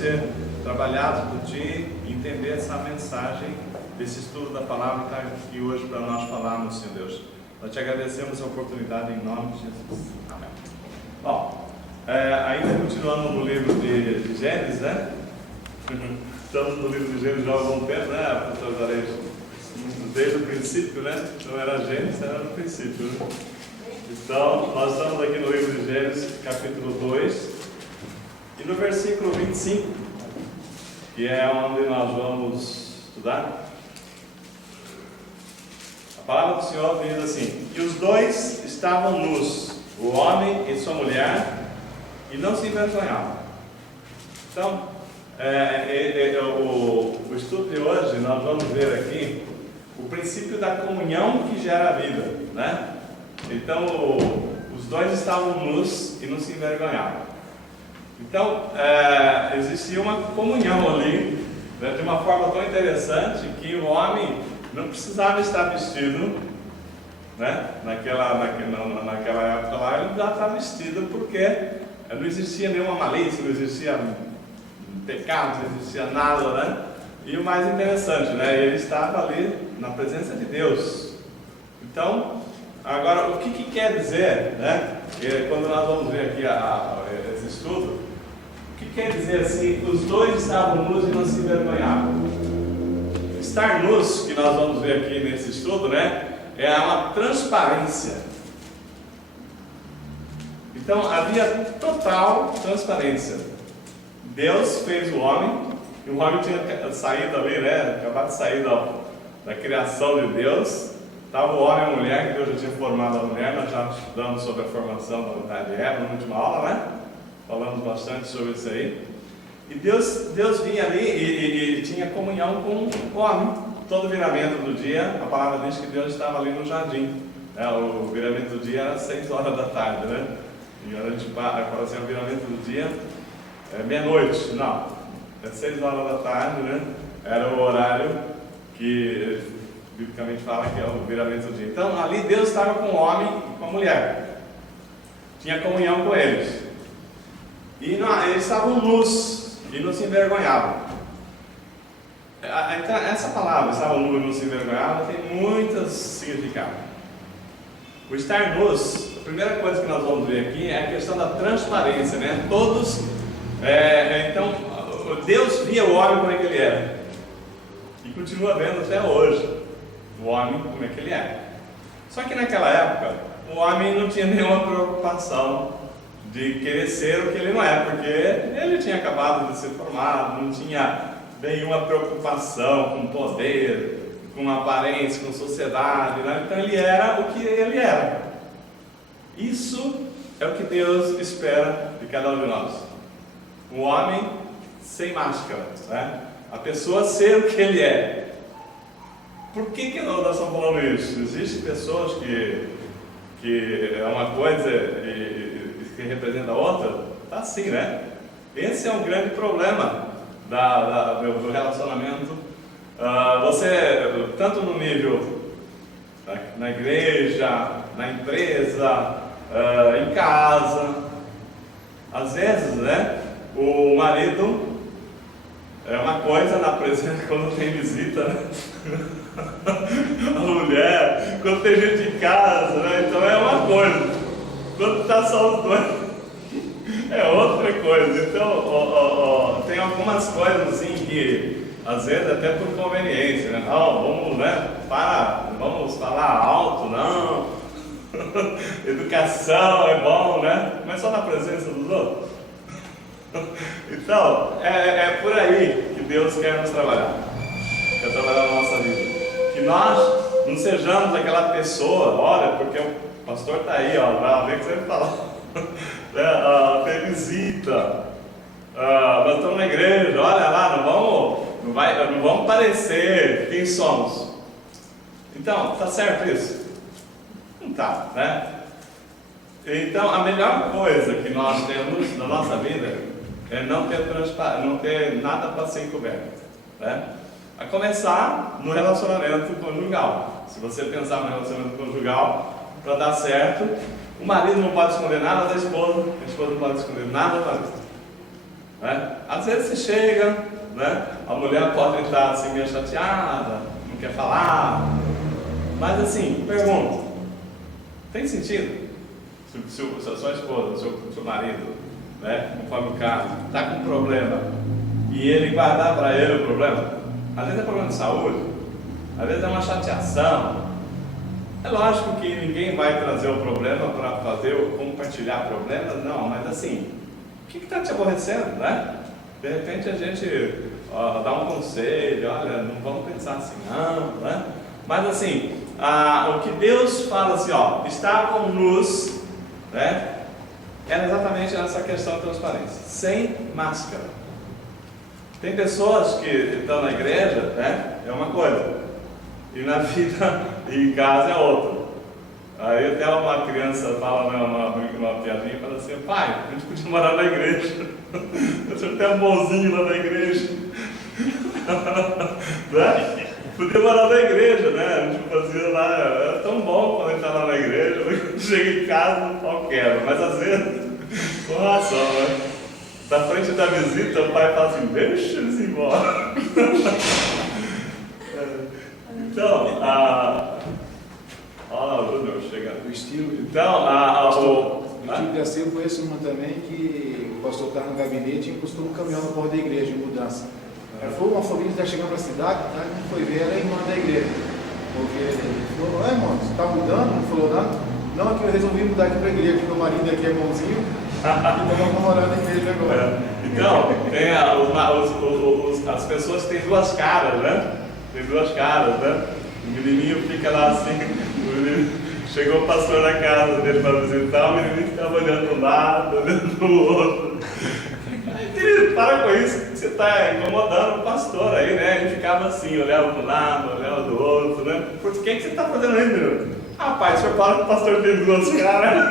ser trabalhado por ti e entender essa mensagem desse estudo da palavra que está aqui hoje para nós falarmos, Senhor Deus. Nós te agradecemos a oportunidade em nome de Jesus. Amém. Bom, ainda continuando no livro de Gênesis, né? Estamos no livro de Gênesis já há algum tempo, né, pastor Zarejo? Desde o princípio, né? Não era Gênesis, era no princípio, né? Então, nós estamos aqui no livro de Gênesis, capítulo 2, e no versículo 25, que é onde nós vamos estudar. A palavra do Senhor diz assim: e os dois estavam nus, o homem e sua mulher, e não se envergonhavam. Então, o estudo de hoje, nós vamos ver aqui o princípio da comunhão que gera a vida, né? Então, os dois estavam nus e não se envergonhavam. Então, existia uma comunhão ali, né, de uma forma tão interessante que o homem não precisava estar vestido, né? Naquela época lá, ele já estava vestido porque não existia nenhuma malícia, não existia pecado, não existia nada, né? E o mais interessante, né? Ele estava ali na presença de Deus. Então, agora, o que quer dizer, né? Quando nós vamos ver aqui esse estudo, o que quer dizer assim, os dois estavam nus e não se envergonhavam? Estar nus, que nós vamos ver aqui nesse estudo, né? É uma transparência. Então, havia total transparência. Deus fez o homem, e o homem tinha saído ali, né? Acabado de sair da criação de Deus. Estava o homem e a mulher, que Deus já tinha formado a mulher. Nós já estudamos sobre a formação da unidade de Eva na última aula, né? Falamos bastante sobre isso aí. E Deus vinha ali e tinha comunhão com o homem. Todo viramento do dia, a palavra diz que Deus estava ali no jardim. O viramento do dia era 6 horas da tarde, né? E a gente fala assim, o viramento do dia é meia-noite. Não, é 6 horas da tarde, né? Era o horário que biblicamente fala que é o viramento do dia. Então, ali Deus estava com o homem e com a mulher. Tinha comunhão com eles. E eles estavam nus e não se envergonhavam. Então, essa palavra, estavam nus e não se envergonhavam, tem muitos significados. O estar nus, a primeira coisa que nós vamos ver aqui é a questão da transparência, né? Todos, então, Deus via o homem como é que ele era. E continua vendo até hoje o homem como é que ele é. Só que naquela época, o homem não tinha nenhuma preocupação de querer ser o que ele não é, porque ele tinha acabado de ser formado, não tinha nenhuma preocupação com poder, com aparência, com sociedade, né? Então ele era o que ele era. Isso é o que Deus espera de cada um de nós. O homem sem máscara, né? A pessoa ser o que ele é. Por que nós estamos falando isso? Existem pessoas que é uma coisa e que representa a outra? Tá assim, né? Esse é um grande problema do relacionamento. Você, tanto no nível na igreja, na empresa, em casa, às vezes, né? O marido é uma coisa na presença quando tem visita, né? A mulher, quando tem gente em casa, né? Então é uma coisa. Quando está só os dois, é outra coisa. Então, tem algumas coisas assim que, às vezes, até por conveniência, né? Vamos, né? Vamos falar alto, não. Educação é bom, né? Mas só na presença dos outros. Então, é por aí que Deus quer nos trabalhar. Quer trabalhar na nossa vida. Que nós não sejamos aquela pessoa, olha, porque o pastor está aí, ó, vai ver o que você vai falar. Tem visita, nós estamos na igreja, olha lá, não vamos parecer quem somos. Então, está certo isso? Não está, né? Então, a melhor coisa que nós temos na nossa vida é não ter nada para ser encoberto, né? A começar no relacionamento conjugal. Se você pensar no relacionamento conjugal, para dar certo, o marido não pode esconder nada da esposa, a esposa não pode esconder nada do marido. Né? A Às vezes você chega, né? A mulher pode estar assim meio chateada, não quer falar, mas assim, pergunta, tem sentido? Se a sua esposa, seu marido, né, conforme o caso, está com um problema e ele guardar para ele o problema, às vezes é problema de saúde, às vezes é uma chateação. É lógico que ninguém vai trazer o problema para fazer ou compartilhar problemas, não, mas assim, o que está te aborrecendo, né? De repente a gente dá um conselho, olha, não vamos pensar assim não, né? Mas assim, o que Deus fala assim, estavam nus, né? Era exatamente essa questão de transparência, sem máscara. Tem pessoas que estão na igreja, né? É uma coisa, e na vida e em casa é outra. Aí até uma criança fala uma piadinha e fala assim, pai, a gente podia morar na igreja. O senhor tem um bonzinho lá na igreja. Né? Podia morar na igreja, né? A gente fazia lá, é tão bom quando a gente está lá na igreja, chega em casa, o pau quebra, mas às vezes, com razão, né? Na frente da visita, o pai fala assim, deixa eles ir embora. Então, olha o Júnior chegando. O estilo. Então, o tipo de assim, eu conheço uma também que o pastor está no gabinete e encostou um caminhão na porta da igreja em mudança. Foi uma família que está chegando para a cidade, tá? Não foi ver, era a irmã da igreja. Porque ele falou, irmão, você está mudando? Não falou nada? Não, é que eu resolvi mudar aqui para a igreja, que meu marido aqui é bonzinho, e vamos morar na igreja agora. Então, tem as pessoas têm duas caras, né? Tem duas caras, né? O menininho fica lá assim, chegou o pastor na casa dele para visitar, o menininho ficava olhando de um lado, olhando do outro. Querido, para com isso, você está incomodando o pastor aí, né? Ele ficava assim, olhava de um lado, olhava do outro, né? Por que você está fazendo isso, meu? Rapaz, o senhor fala que o pastor tem duas caras.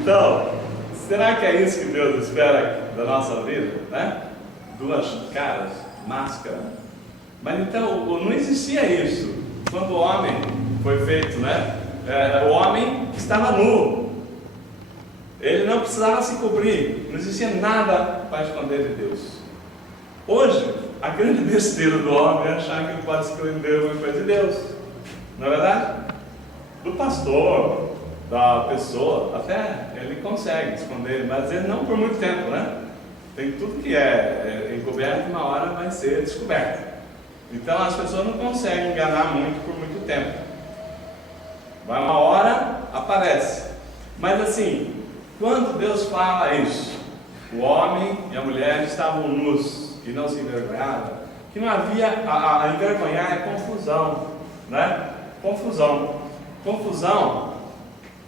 Então, será que é isso que Deus espera da nossa vida, né? Duas caras, máscara. Mas então, não existia isso. Quando o homem foi feito, né? O homem estava nu. Ele não precisava se cobrir. Não existia nada para esconder de Deus. Hoje, a grande besteira do homem é achar que ele pode esconder alguma coisa de Deus. Não é verdade? Do pastor, da pessoa, até ele consegue esconder, mas ele não por muito tempo, né? Tem tudo que é encoberto, uma hora vai ser descoberto. Então as pessoas não conseguem enganar muito por muito tempo. Vai uma hora, aparece. Mas assim, quando Deus fala isso, o homem e a mulher estavam nus e não se envergonhavam, que não havia, a envergonhar é confusão, né? Confusão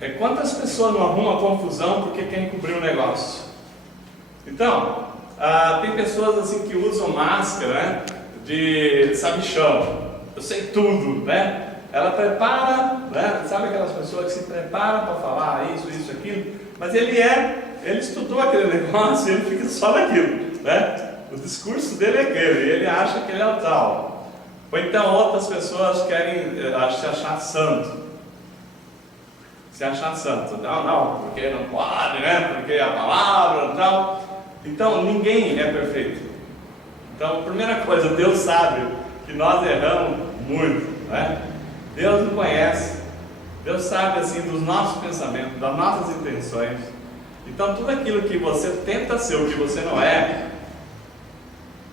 é quantas pessoas não arrumam a confusão porque querem cobrir o negócio. Então, tem pessoas assim que usam máscara, né? De sabichão, eu sei tudo, né? Ela prepara, né? Sabe aquelas pessoas que se preparam para falar isso, aquilo, mas ele estudou aquele negócio e ele fica só naquilo, né? O discurso dele é aquele, ele acha que ele é o tal. Ou então outras pessoas querem se achar santo. Não, porque não pode, né? Porque a palavra e tal. Então ninguém é perfeito. Então, primeira coisa, Deus sabe que nós erramos muito, né? Deus nos conhece, Deus sabe assim dos nossos pensamentos, das nossas intenções. Então, tudo aquilo que você tenta ser o que você não é,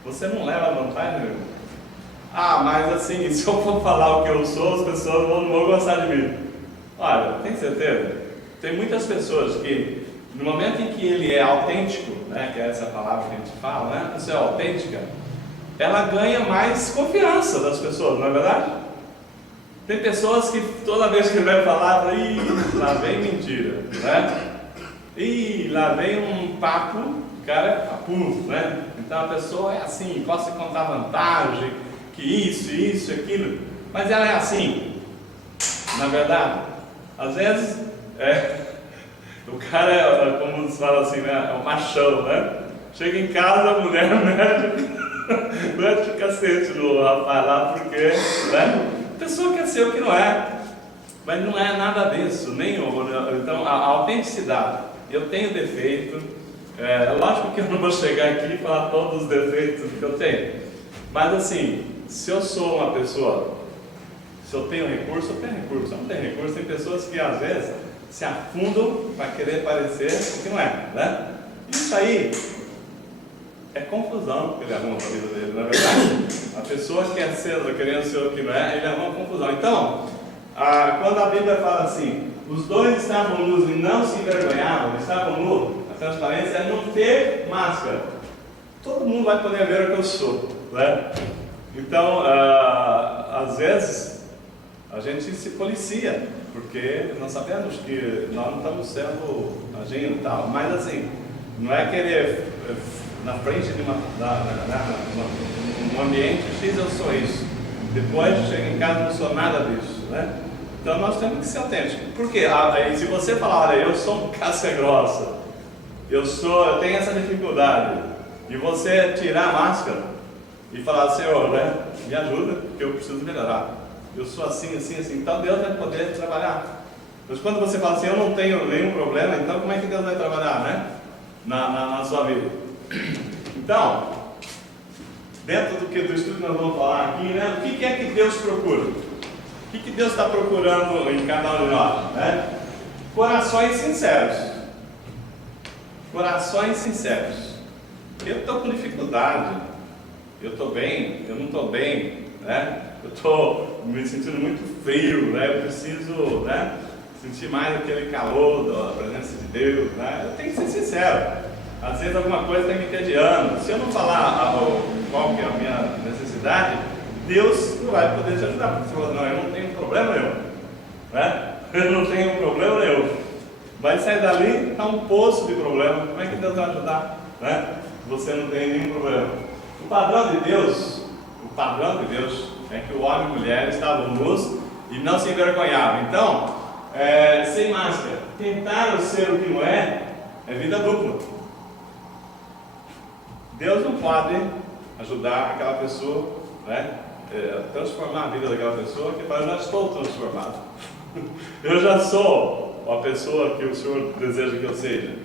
você não leva vantagem nenhuma. Mas assim, se eu for falar o que eu sou, as pessoas não vão gostar de mim. Olha, tem certeza? Tem muitas pessoas que, no momento em que ele é autêntico, né, que é essa palavra que a gente fala, né, a pessoa é autêntica, ela ganha mais confiança das pessoas, não é verdade? Tem pessoas que toda vez que ele vai falar, lá vem mentira, né? Lá vem um papo, o cara é papudo, né? Então a pessoa é assim, gosta de contar vantagem, que isso, aquilo, mas ela é assim, na verdade. Às vezes, o cara é, como se fala assim, né? É um machão, né? Chega em casa, a mulher mete o cacete no rapaz lá, porque, né? A pessoa quer ser o que não é, mas não é nada disso, então a autenticidade. Eu tenho defeito, lógico que eu não vou chegar aqui e falar todos os defeitos que eu tenho, mas assim, se eu sou uma pessoa, se eu tenho recurso, eu tenho recurso. Se eu não tenho recurso, tem pessoas que às vezes se afundam para querer parecer o que não é, né? Isso aí é confusão que ele arruma para a vida dele, na verdade. A pessoa que quer ser, querendo ser o que não é, ele arruma confusão. Então, quando a Bíblia fala assim, os dois estavam nus e não se envergonhavam, estavam nus, a transparência é não ter máscara. Todo mundo vai poder ver o que eu sou, né? Então, às vezes, a gente se policia, porque nós sabemos que nós não estamos sendo agindo e tal, mas assim, não é querer na frente de um ambiente X eu sou isso, depois chego em casa não sou nada disso, né? Então nós temos que ser autênticos. Por quê? Se você falar, olha, eu sou um casca grossa, eu tenho essa dificuldade, e você tirar a máscara e falar, Senhor, né, me ajuda, porque eu preciso melhorar. Eu sou assim, assim, assim. Então Deus vai poder trabalhar. Mas quando você fala assim, eu não tenho nenhum problema, então como é que Deus vai trabalhar, né? Na sua vida. Então, dentro do estudo que nós vamos falar aqui, né? O que é que Deus procura? O que Deus está procurando em cada um de nós, né? Corações sinceros. Corações sinceros. Eu estou com dificuldade. Eu estou bem, eu não estou bem, né? Eu estou me sentindo muito frio, né? Eu preciso, né, sentir mais aquele calor da presença de Deus, né? Eu tenho que ser sincero. Às vezes alguma coisa está me entediando. Se eu não falar qual que é a minha necessidade, Deus não vai poder te ajudar. Porque você fala, não, eu não tenho problema nenhum, né? Eu não tenho problema nenhum. Vai sair dali, está um poço de problema. Como é que Deus vai ajudar, né? Você não tem nenhum problema. O padrão de Deus é que o homem e a mulher estavam nus e não se envergonhavam. Então, sem máscara, tentar ser o que não é vida dupla. Deus não pode ajudar aquela pessoa, né, transformar a vida daquela pessoa, que eu já estou transformado. Eu já sou a pessoa que o Senhor deseja que eu seja.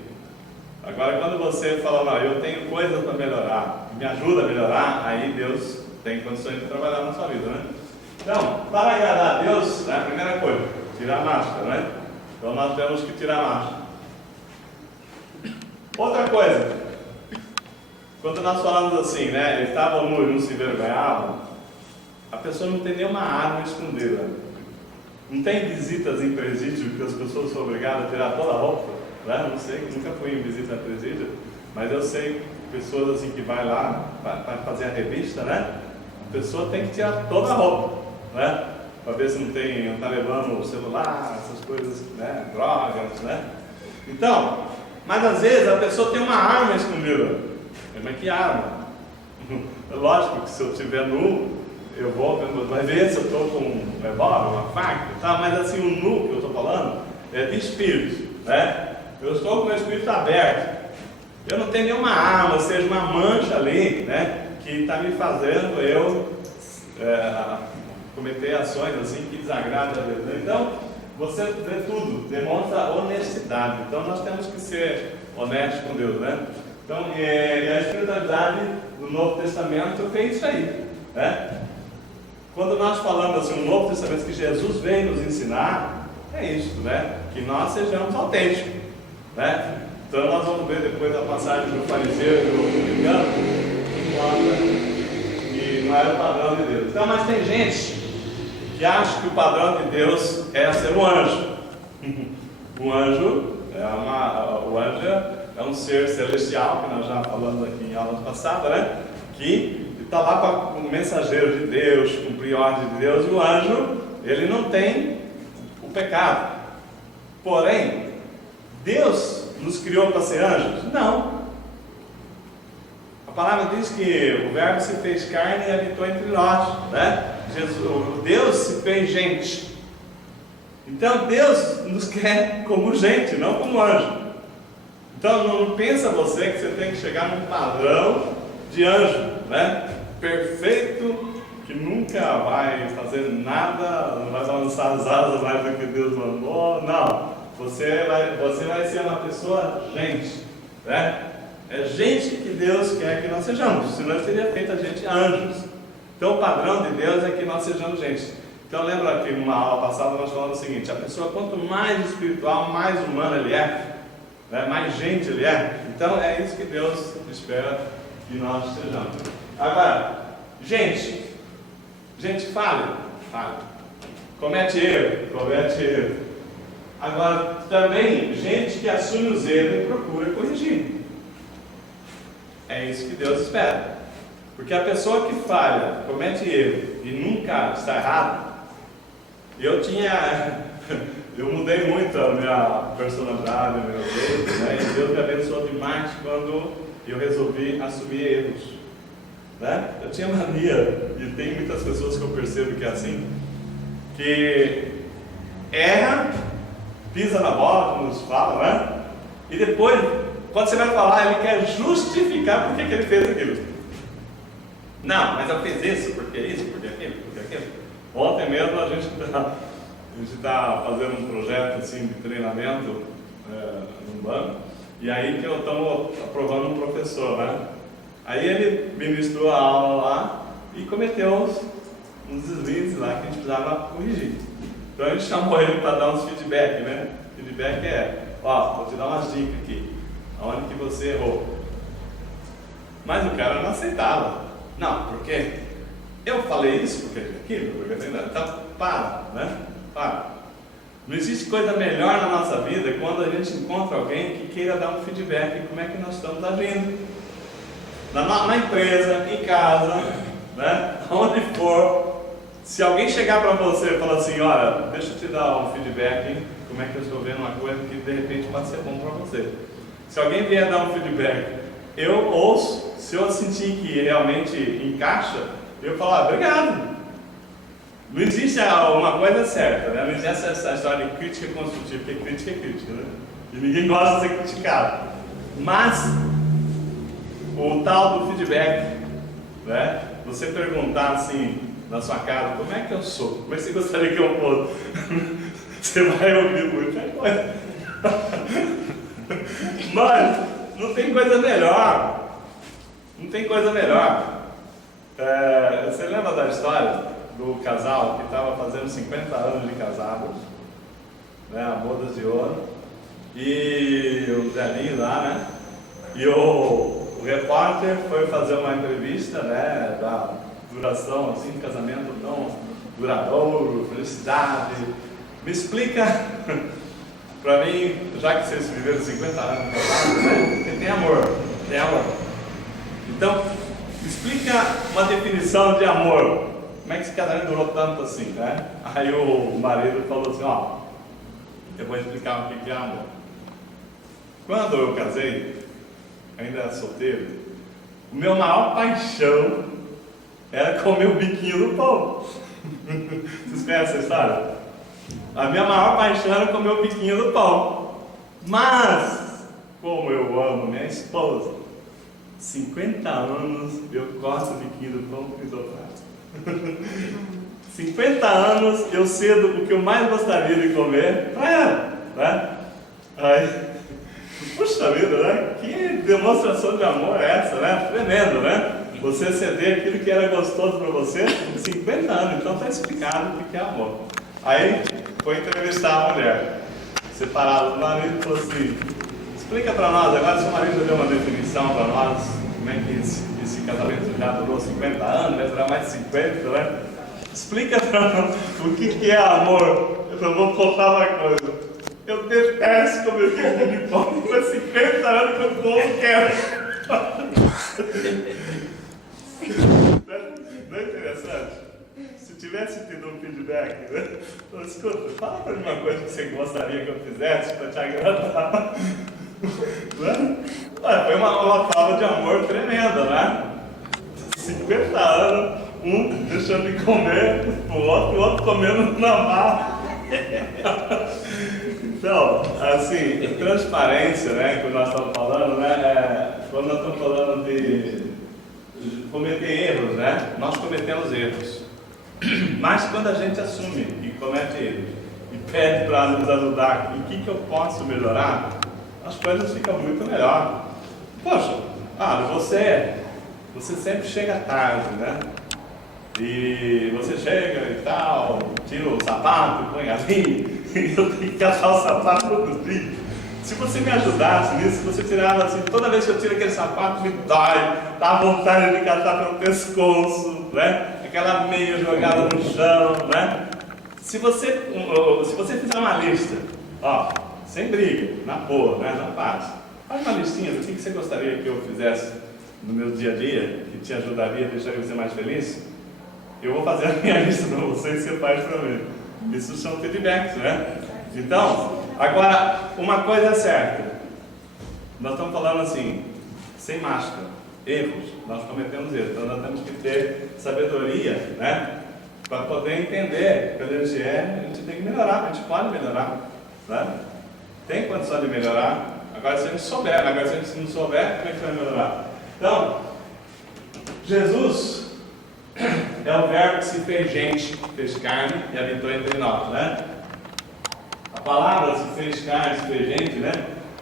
Agora, quando você fala, não, eu tenho coisas para melhorar, me ajuda a melhorar, aí Deus tem condições de trabalhar na sua vida, né? Então, para agradar a Deus, né, a primeira coisa, tirar a máscara, né? Então nós temos que tirar a máscara. Outra coisa, quando nós falamos assim, né, eles estavam nus e não se envergonhavam, a pessoa não tem nenhuma arma escondida. Não tem visitas em presídio que as pessoas são obrigadas a tirar toda a roupa, né? Não sei, nunca fui em visita a presídio, mas eu sei pessoas assim que vai lá para fazer a revista, né? A pessoa tem que tirar toda a roupa, né? Para ver se não está levando o celular, essas coisas, né? Drogas, né? Então, mas às vezes a pessoa tem uma arma escondida. Mas que arma? Lógico que se eu estiver nu, eu vai ver se eu estou com um revólver, uma faca, tá? Mas assim, o nu que eu estou falando é de espírito, né? Eu estou com o meu espírito aberto. Eu não tenho nenhuma arma, ou seja, uma mancha ali, né, que está me fazendo eu cometer ações assim que desagradam a Deus. Então, você vê tudo, demonstra honestidade. Então, nós temos que ser honestos com Deus, né? Então, a espiritualidade do Novo Testamento fez isso aí, né? Quando nós falamos assim, o Novo Testamento que Jesus veio nos ensinar, é isso, né? Que nós sejamos autênticos, né? Então nós vamos ver depois a passagem do fariseu e do publicano, que não era o padrão de Deus. Então, mas tem gente que acha que o padrão de Deus é ser um anjo. O anjo é um ser celestial, que nós já falamos aqui em aulas passadas, né? Que está lá como mensageiro de Deus, cumprir ordem de Deus, e o anjo, ele não tem o pecado. Porém, Deus nos criou para ser anjos? Não. A palavra diz que o Verbo se fez carne e habitou entre nós, né? Deus se fez gente. Então Deus nos quer como gente, não como anjo. Então não pensa você que você tem que chegar num padrão de anjo, né? Perfeito, que nunca vai fazer nada, não vai balançar as asas mais do que Deus mandou. Não. você vai ser uma pessoa gente, né? É gente que Deus quer que nós sejamos, senão Ele teria feito a gente anjos. Então o padrão de Deus é que nós sejamos gente. Então lembra que numa aula passada nós falamos o seguinte: a pessoa quanto mais espiritual, mais humana ele é, né? Mais gente ele é. Então é isso que Deus espera que nós sejamos. Agora, gente falha, comete erro. Agora, também gente que assume os erros e procura corrigir. É isso que Deus espera. Porque a pessoa que falha, comete erro e nunca está errado. Eu mudei muito a minha personalidade, meu Deus, né? E Deus me abençoou demais quando eu resolvi assumir erros, né? Eu tinha mania, e tem muitas pessoas que eu percebo que é assim, que erra, pisa na bola, como nos fala, né? E depois, quando você vai falar, ele quer justificar por que ele fez aquilo. Não, mas eu fiz isso, porque isso, porque aquilo, porque aquilo. Ontem mesmo a gente está fazendo um projeto assim, de treinamento no banco, e aí que eu estou aprovando um professor, né? Aí ele ministrou a aula lá e cometeu uns deslizes lá que a gente precisava corrigir. Então a gente chamou ele para dar uns feedback, né? Feedback é, vou te dar umas dicas aqui, aonde que você errou. Mas o cara não aceitava. Não, porque eu falei isso, porque aquilo, porque então para. Não existe coisa melhor na nossa vida quando a gente encontra alguém que queira dar um feedback de como é que nós estamos agindo. Na empresa, em casa, né? Onde for. Se alguém chegar para você e falar assim, olha, deixa eu te dar um feedback, hein? Como é que eu estou vendo uma coisa que de repente pode ser bom para você. Se alguém vier dar um feedback, eu ouço, se eu sentir que realmente encaixa, eu falo, obrigado. Não existe uma coisa certa, né? Não existe essa história de crítica construtiva, porque crítica é crítica, né? E ninguém gosta de ser criticado. Mas, o tal do feedback, né? Você perguntar assim, na sua casa, como é que eu sou? Como é que você gostaria que eu fosse? Você vai ouvir muita coisa. Mas, não tem coisa melhor. Não tem coisa melhor. Você lembra da história do casal que estava fazendo 50 anos de casados, né, bodas de ouro, e o velhinho lá, né, e o repórter foi fazer uma entrevista, né, da duração assim, do casamento tão duradouro, felicidade. Me explica para mim, já que vocês viveram 50 anos casados, né, porque tem amor. Então, explica uma definição de amor. Como é que esse casamento durou tanto assim, né? Aí o marido falou assim, eu vou explicar o que é amor. Quando eu casei, ainda era solteiro, o meu maior paixão era comer o biquinho do pão. Vocês conhecem essa história? A minha maior paixão era comer o biquinho do pão. Mas, como eu amo minha esposa, 50 anos eu corto o biquinho do pão com isopor. 50 anos eu cedo o que eu mais gostaria de comer para ela, né? Aí, puxa vida, né? Que demonstração de amor é essa, né? Tremendo, né? Você ceder aquilo que era gostoso para você, 50 anos, então está explicado o que é amor. Aí, foi entrevistar a mulher, separado do marido, e falou assim, explica para nós, agora seu marido deu uma definição para nós, como é que esse casamento já durou 50 anos, vai durar mais de 50, né? Explica para nós o que é amor. Eu só vou contar uma coisa. Eu detesto comer biquinho de pão, faz 50 anos que eu não quero. Não é interessante? Se tivesse tido um feedback, né? Então, escuta, fala para mim uma coisa que você gostaria que eu fizesse para te agradar. Foi uma prova de amor tremenda, né? 50 anos, um deixando de comer, o outro comendo na barra. Então, assim, transparência, né, que nós estamos falando, né, quando nós estamos falando de cometer erros, né, nós cometemos erros. Mas quando a gente assume e comete erros e pede para nos ajudar, em que eu posso melhorar, as coisas ficam muito melhor. Poxa, você sempre chega tarde, né? E você chega e tal, tira o sapato, põe ali, e eu tenho que catar o sapato todo dia. Se você me ajudasse nisso, se você tirava assim, toda vez que eu tiro aquele sapato me dói, dá vontade de catar pelo pescoço, né? Aquela meia jogada no chão, né? Se você fizer uma lista, sem briga, na boa, né? Na paz, faz uma listinha do que você gostaria que eu fizesse no meu dia a dia, que te ajudaria, deixaria você mais feliz. Eu vou fazer a minha lista para você e você faz para mim. Isso são feedbacks, né? Então, agora, uma coisa é certa. Nós estamos falando assim, sem máscara, erros. Nós cometemos erros. Então, nós temos que ter sabedoria, né? Para poder entender que a gente tem que melhorar, a gente pode melhorar, né? Tem condição de melhorar. Agora, se a gente souber, agora se a gente não souber, como é que vai melhorar? Então, Jesus é o verbo que se fez gente, fez carne e habitou entre nós, né? A palavra se fez carne, se fez gente, né?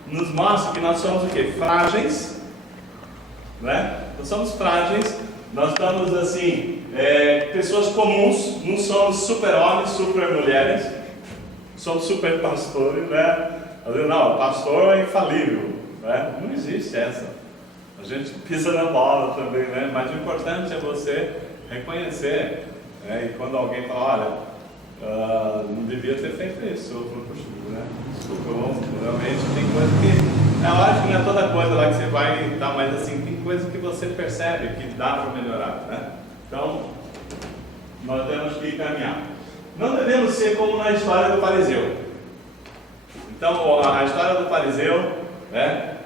Nos mostra que nós somos o quê? Frágeis, né? Nós somos frágeis, nós estamos assim, pessoas comuns, não somos super-homens, super-mulheres, somos super-pastores, né? Não, pastor é infalível, né? Não existe essa. A gente pisa na bola também, né? Mas o importante é você reconhecer, né? E quando alguém fala, olha, não devia ter feito isso, eu falo, puxa, né? Desculpa, realmente tem coisa que, é lógico que não é toda coisa lá que você vai e tal, mas assim, tem coisa que você percebe que dá para melhorar, né? Então, nós temos que caminhar. Não devemos ser como na história do fariseu. Então, a história do fariseu, né?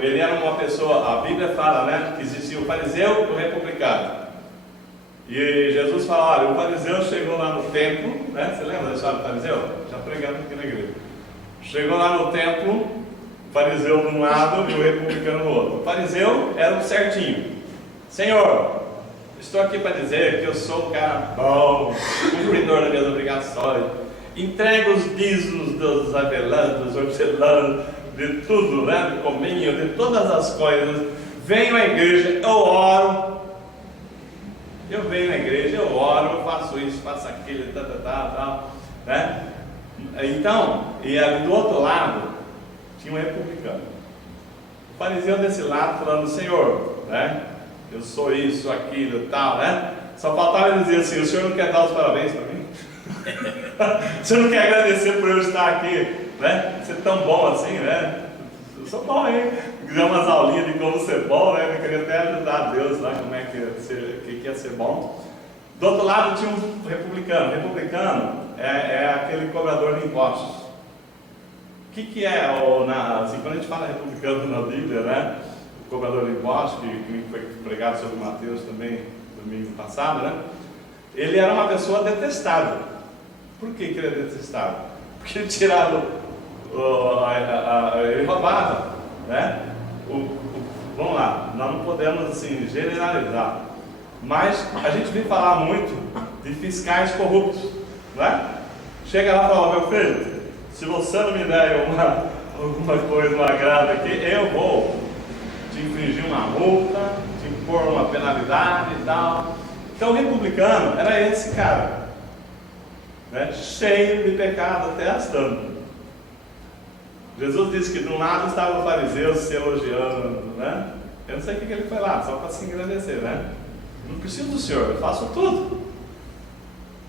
Ele era uma pessoa, a Bíblia fala, né, que existia o fariseu e o republicano. E Jesus fala, olha, o fariseu chegou lá no templo, né? Você lembra da história do fariseu? Já pregamos aqui na igreja. Chegou lá no templo, o fariseu de um lado e o republicano do outro. O fariseu era o certinho. Senhor, estou aqui para dizer que eu sou um cara bom, cumpridor das minhas obrigações, entrego os dízimos dos abelantos, dos hortelanos, de tudo, né? Do cominho, de todas as coisas. Venho à igreja, eu oro. Eu venho à igreja, eu oro, eu faço isso, faço aquilo, tal, né? Então, e ali do outro lado, tinha um republicano. O fariseu desse lado falando, Senhor, né? Eu sou isso, aquilo, tal, né? Só faltava ele dizer assim, o senhor não quer dar os parabéns para mim? O senhor não quer agradecer por eu estar aqui, né? Ser tão bom assim, né? Eu sou bom, hein? Quiser umas aulinhas de como ser bom, né? Eu queria até ajudar a Deus lá, como é que ia ser bom. Do outro lado tinha um republicano. O republicano é aquele cobrador de impostos. O que é, assim, quando a gente fala republicano na Bíblia, né? O cobrador de impostos, que foi pregado sobre Mateus também, domingo passado, né? Ele era uma pessoa detestável. Por que ele era detestável? Porque ele tirava, ele roubava, né? Vamos lá, nós não podemos assim generalizar, mas a gente vem falar muito de fiscais corruptos, né? Chega lá e fala, meu filho, se você não me der alguma coisa, um agrado aqui, eu vou te infligir uma multa, te impor uma penalidade e tal. Então o republicano era esse cara, né? Cheio de pecado até as tampas. Jesus disse que de um lado estava o fariseu se elogiando, né? Eu não sei o que ele foi lá, só para se agradecer, né? Não preciso do senhor, eu faço tudo.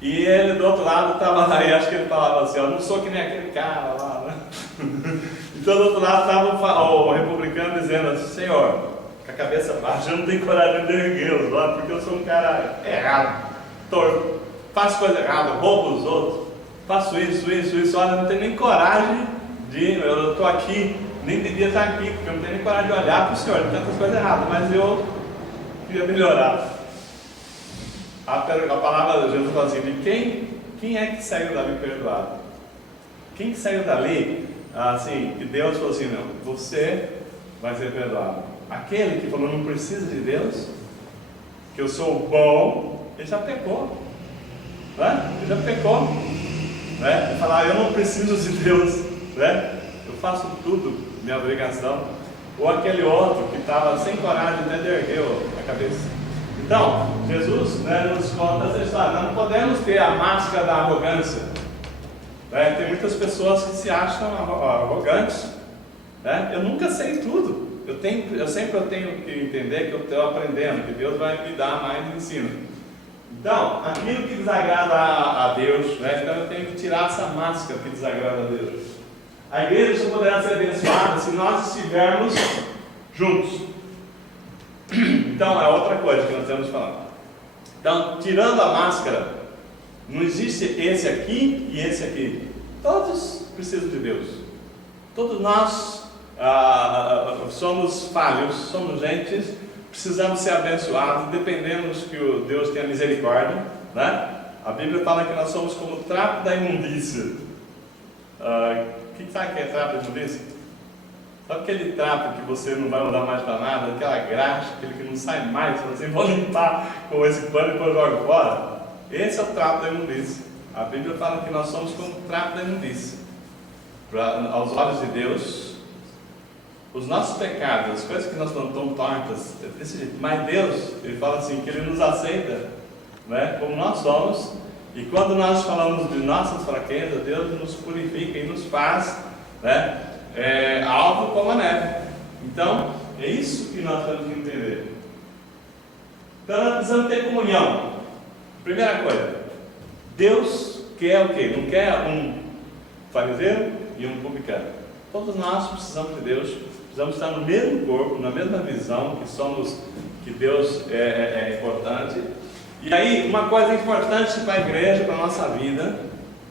E ele do outro lado estava lá, e acho que ele falava assim, eu não sou que nem aquele cara lá, né? Então do outro lado estava o republicano dizendo assim, Senhor, com a cabeça baixa, eu não tenho coragem de erguê-los lá, porque eu sou um cara errado, torto, faço coisa errada, roubo os outros, faço isso, olha, não tenho nem coragem eu estou aqui, nem devia estar aqui, porque eu não tenho nem coragem de olhar para o Senhor, tem tantas coisas erradas, mas eu queria melhorar. A palavra de Jesus fala assim, de quem é que saiu dali perdoado? Quem que saiu dali, assim, que Deus falou assim, não, você vai ser perdoado. Aquele que falou, não precisa de Deus, que eu sou bom, ele já pecou, né? Ele já pecou. né? E falar, eu não preciso de Deus, né? Eu faço tudo, minha obrigação. Ou aquele outro que estava sem coragem, né, de erguer a cabeça. Então, Jesus, né, nos conta essa história. Nós não podemos ter a máscara da arrogância. Né? Tem muitas pessoas que se acham arrogantes. Né? Eu nunca sei tudo. Eu sempre tenho que entender que eu estou aprendendo, que Deus vai me dar mais ensino. Então, aquilo que desagrada a Deus, né? Então eu tenho que tirar essa máscara que desagrada a Deus. A igreja só poderá ser abençoada se nós estivermos juntos. Então, é outra coisa que nós temos que falar. Então, tirando a máscara, não existe esse aqui e esse aqui. Todos precisam de Deus. Todos nós somos falhos, somos gentes, precisamos ser abençoados, dependemos que o Deus tenha misericórdia, né? A Bíblia fala que nós somos como trapo da imundícia. Quem sabe o que é trapo da imundícia? Sabe aquele trapo que você não vai usar mais para nada, aquela graxa, aquele que não sai mais, você vai limpar com esse pano e depois joga fora? Esse é o trapo da imundícia. A Bíblia fala que nós somos como trapo da imundícia. Aos olhos de Deus, os nossos pecados, as coisas que nós não estão tortas, desse jeito. Mas Deus, Ele fala assim, que Ele nos aceita, né, como nós somos, e quando nós falamos de nossas fraquezas, Deus nos purifica e nos faz, né, alvo como a neve. Então, é isso que nós temos que entender. Então, nós precisamos ter comunhão. Primeira coisa, Deus quer o quê? Não quer um fariseu e um publicano. Todos nós precisamos de Deus. Precisamos estar no mesmo corpo, na mesma visão, que Deus é importante. E aí, uma coisa importante para a igreja, para a nossa vida,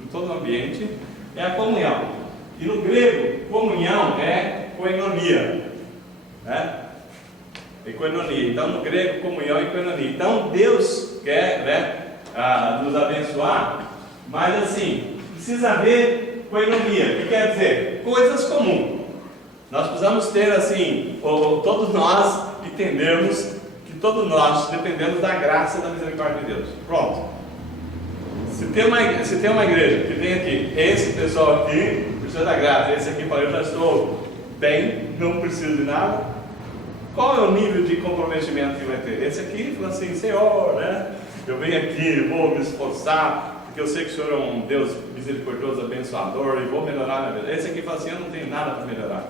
em todo o ambiente, é a comunhão. E no grego, comunhão é koinonia, né? É koinonia. Então, no grego, comunhão é koinonia. Então, Deus quer, né, nos abençoar, mas assim, precisa haver koinonia. O que quer dizer? Coisas comuns. Nós precisamos ter assim, todos nós entendermos que todos nós dependemos da graça e da misericórdia de Deus. Pronto. Se tem uma igreja que tem aqui, esse pessoal aqui precisa da graça, esse aqui fala, eu já estou bem, não preciso de nada. Qual é o nível de comprometimento que vai ter? Esse aqui fala assim, Senhor, né? Eu venho aqui, vou me esforçar, porque eu sei que o Senhor é um Deus misericordioso, abençoador, e vou melhorar na vida. Esse aqui fala assim, eu não tenho nada para melhorar.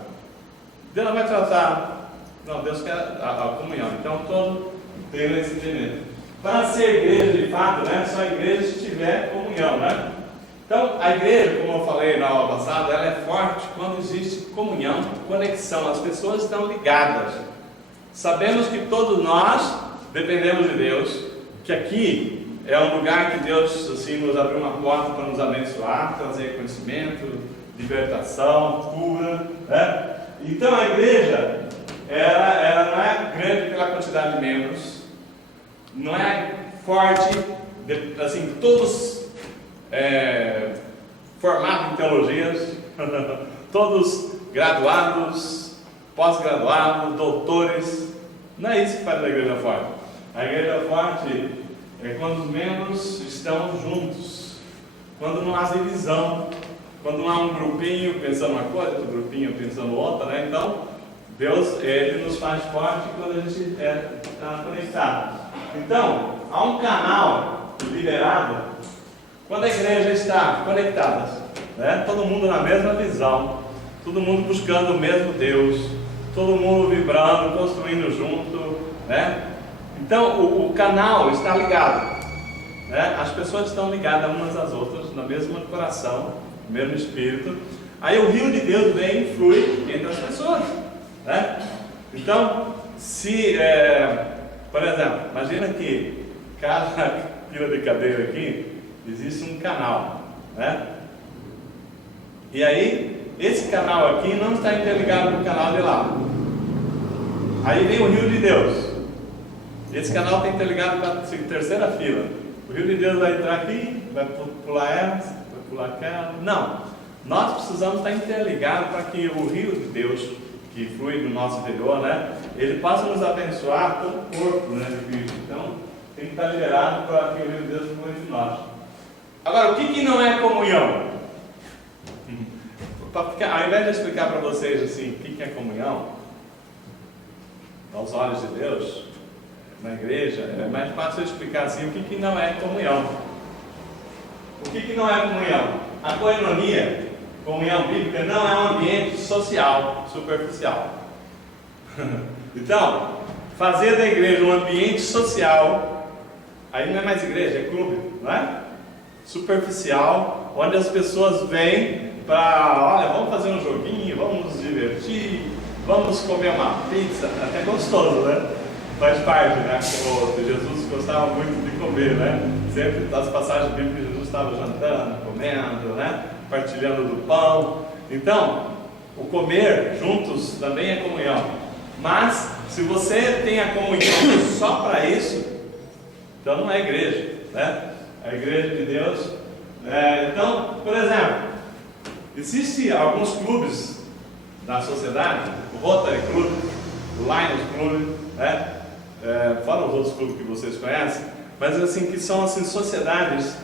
Deus não vai tratar. Não, Deus quer a comunhão. Então, todo tem esse entendimento. Para ser igreja de fato, né? Só a igreja se tiver comunhão, né? Então, a igreja, como eu falei na aula passada, ela é forte quando existe comunhão, conexão. As pessoas estão ligadas. Sabemos que todos nós dependemos de Deus, que aqui é um lugar que Deus assim, nos abriu uma porta para nos abençoar, trazer conhecimento, libertação, cura, né? Então a igreja, ela não é grande pela quantidade de membros, não é forte, assim, todos formados em teologias, todos graduados, pós-graduados, doutores. Não é isso que faz a igreja forte. A igreja forte é quando os membros estão juntos, quando não há divisão, quando não há um grupinho pensando uma coisa, outro grupinho pensando outra, né? Então, Deus, Ele nos faz forte quando a gente está conectado. Então, há um canal liderado quando a igreja está conectada, né? Todo mundo na mesma visão, todo mundo buscando o mesmo Deus, todo mundo vibrando, construindo junto, né? Então, o canal está ligado, né? As pessoas estão ligadas umas às outras, no mesmo coração, no mesmo espírito. Aí o rio de Deus vem e flui entre as pessoas, né? Então, por exemplo, imagina que cada fila de cadeira aqui, existe um canal, né? E aí, esse canal aqui não está interligado com o canal de lá. Aí vem o rio de Deus. Esse canal está interligado com a terceira fila. O rio de Deus vai entrar aqui, vai pular essa, vai pular aquela. Não. Nós precisamos estar interligados para que o rio de Deus, que flui do nosso interior, né, ele possa nos abençoar todo o corpo, né, de Cristo. Então, tem que estar liberado para que o rio de Deus flui de nós. Agora, o que não é comunhão? ao invés de explicar para vocês assim, o que é comunhão, aos olhos de Deus, na igreja, é mais fácil eu explicar assim o que não é comunhão. O que não é comunhão? A koinonia, comunhão bíblica, não é um ambiente social, superficial. Então, fazer da igreja um ambiente social, aí não é mais igreja, é clube, não é? Superficial, onde as pessoas vêm para, olha, vamos fazer um joguinho, vamos nos divertir, vamos comer uma pizza, até gostoso, né? Faz parte, né? Como Jesus gostava muito de comer, né? Sempre nas passagens bíblicas Jesus estava jantando, comendo, né? Partilhando do pão. Então, o comer juntos também é comunhão. Mas, se você tem a comunhão só para isso, então não é igreja, né? A igreja de Deus. Então, por exemplo, existem alguns clubes na sociedade, o Rotary Club, o Lions Club, né? Fora os outros clubes que vocês conhecem, mas assim, que são assim, sociedades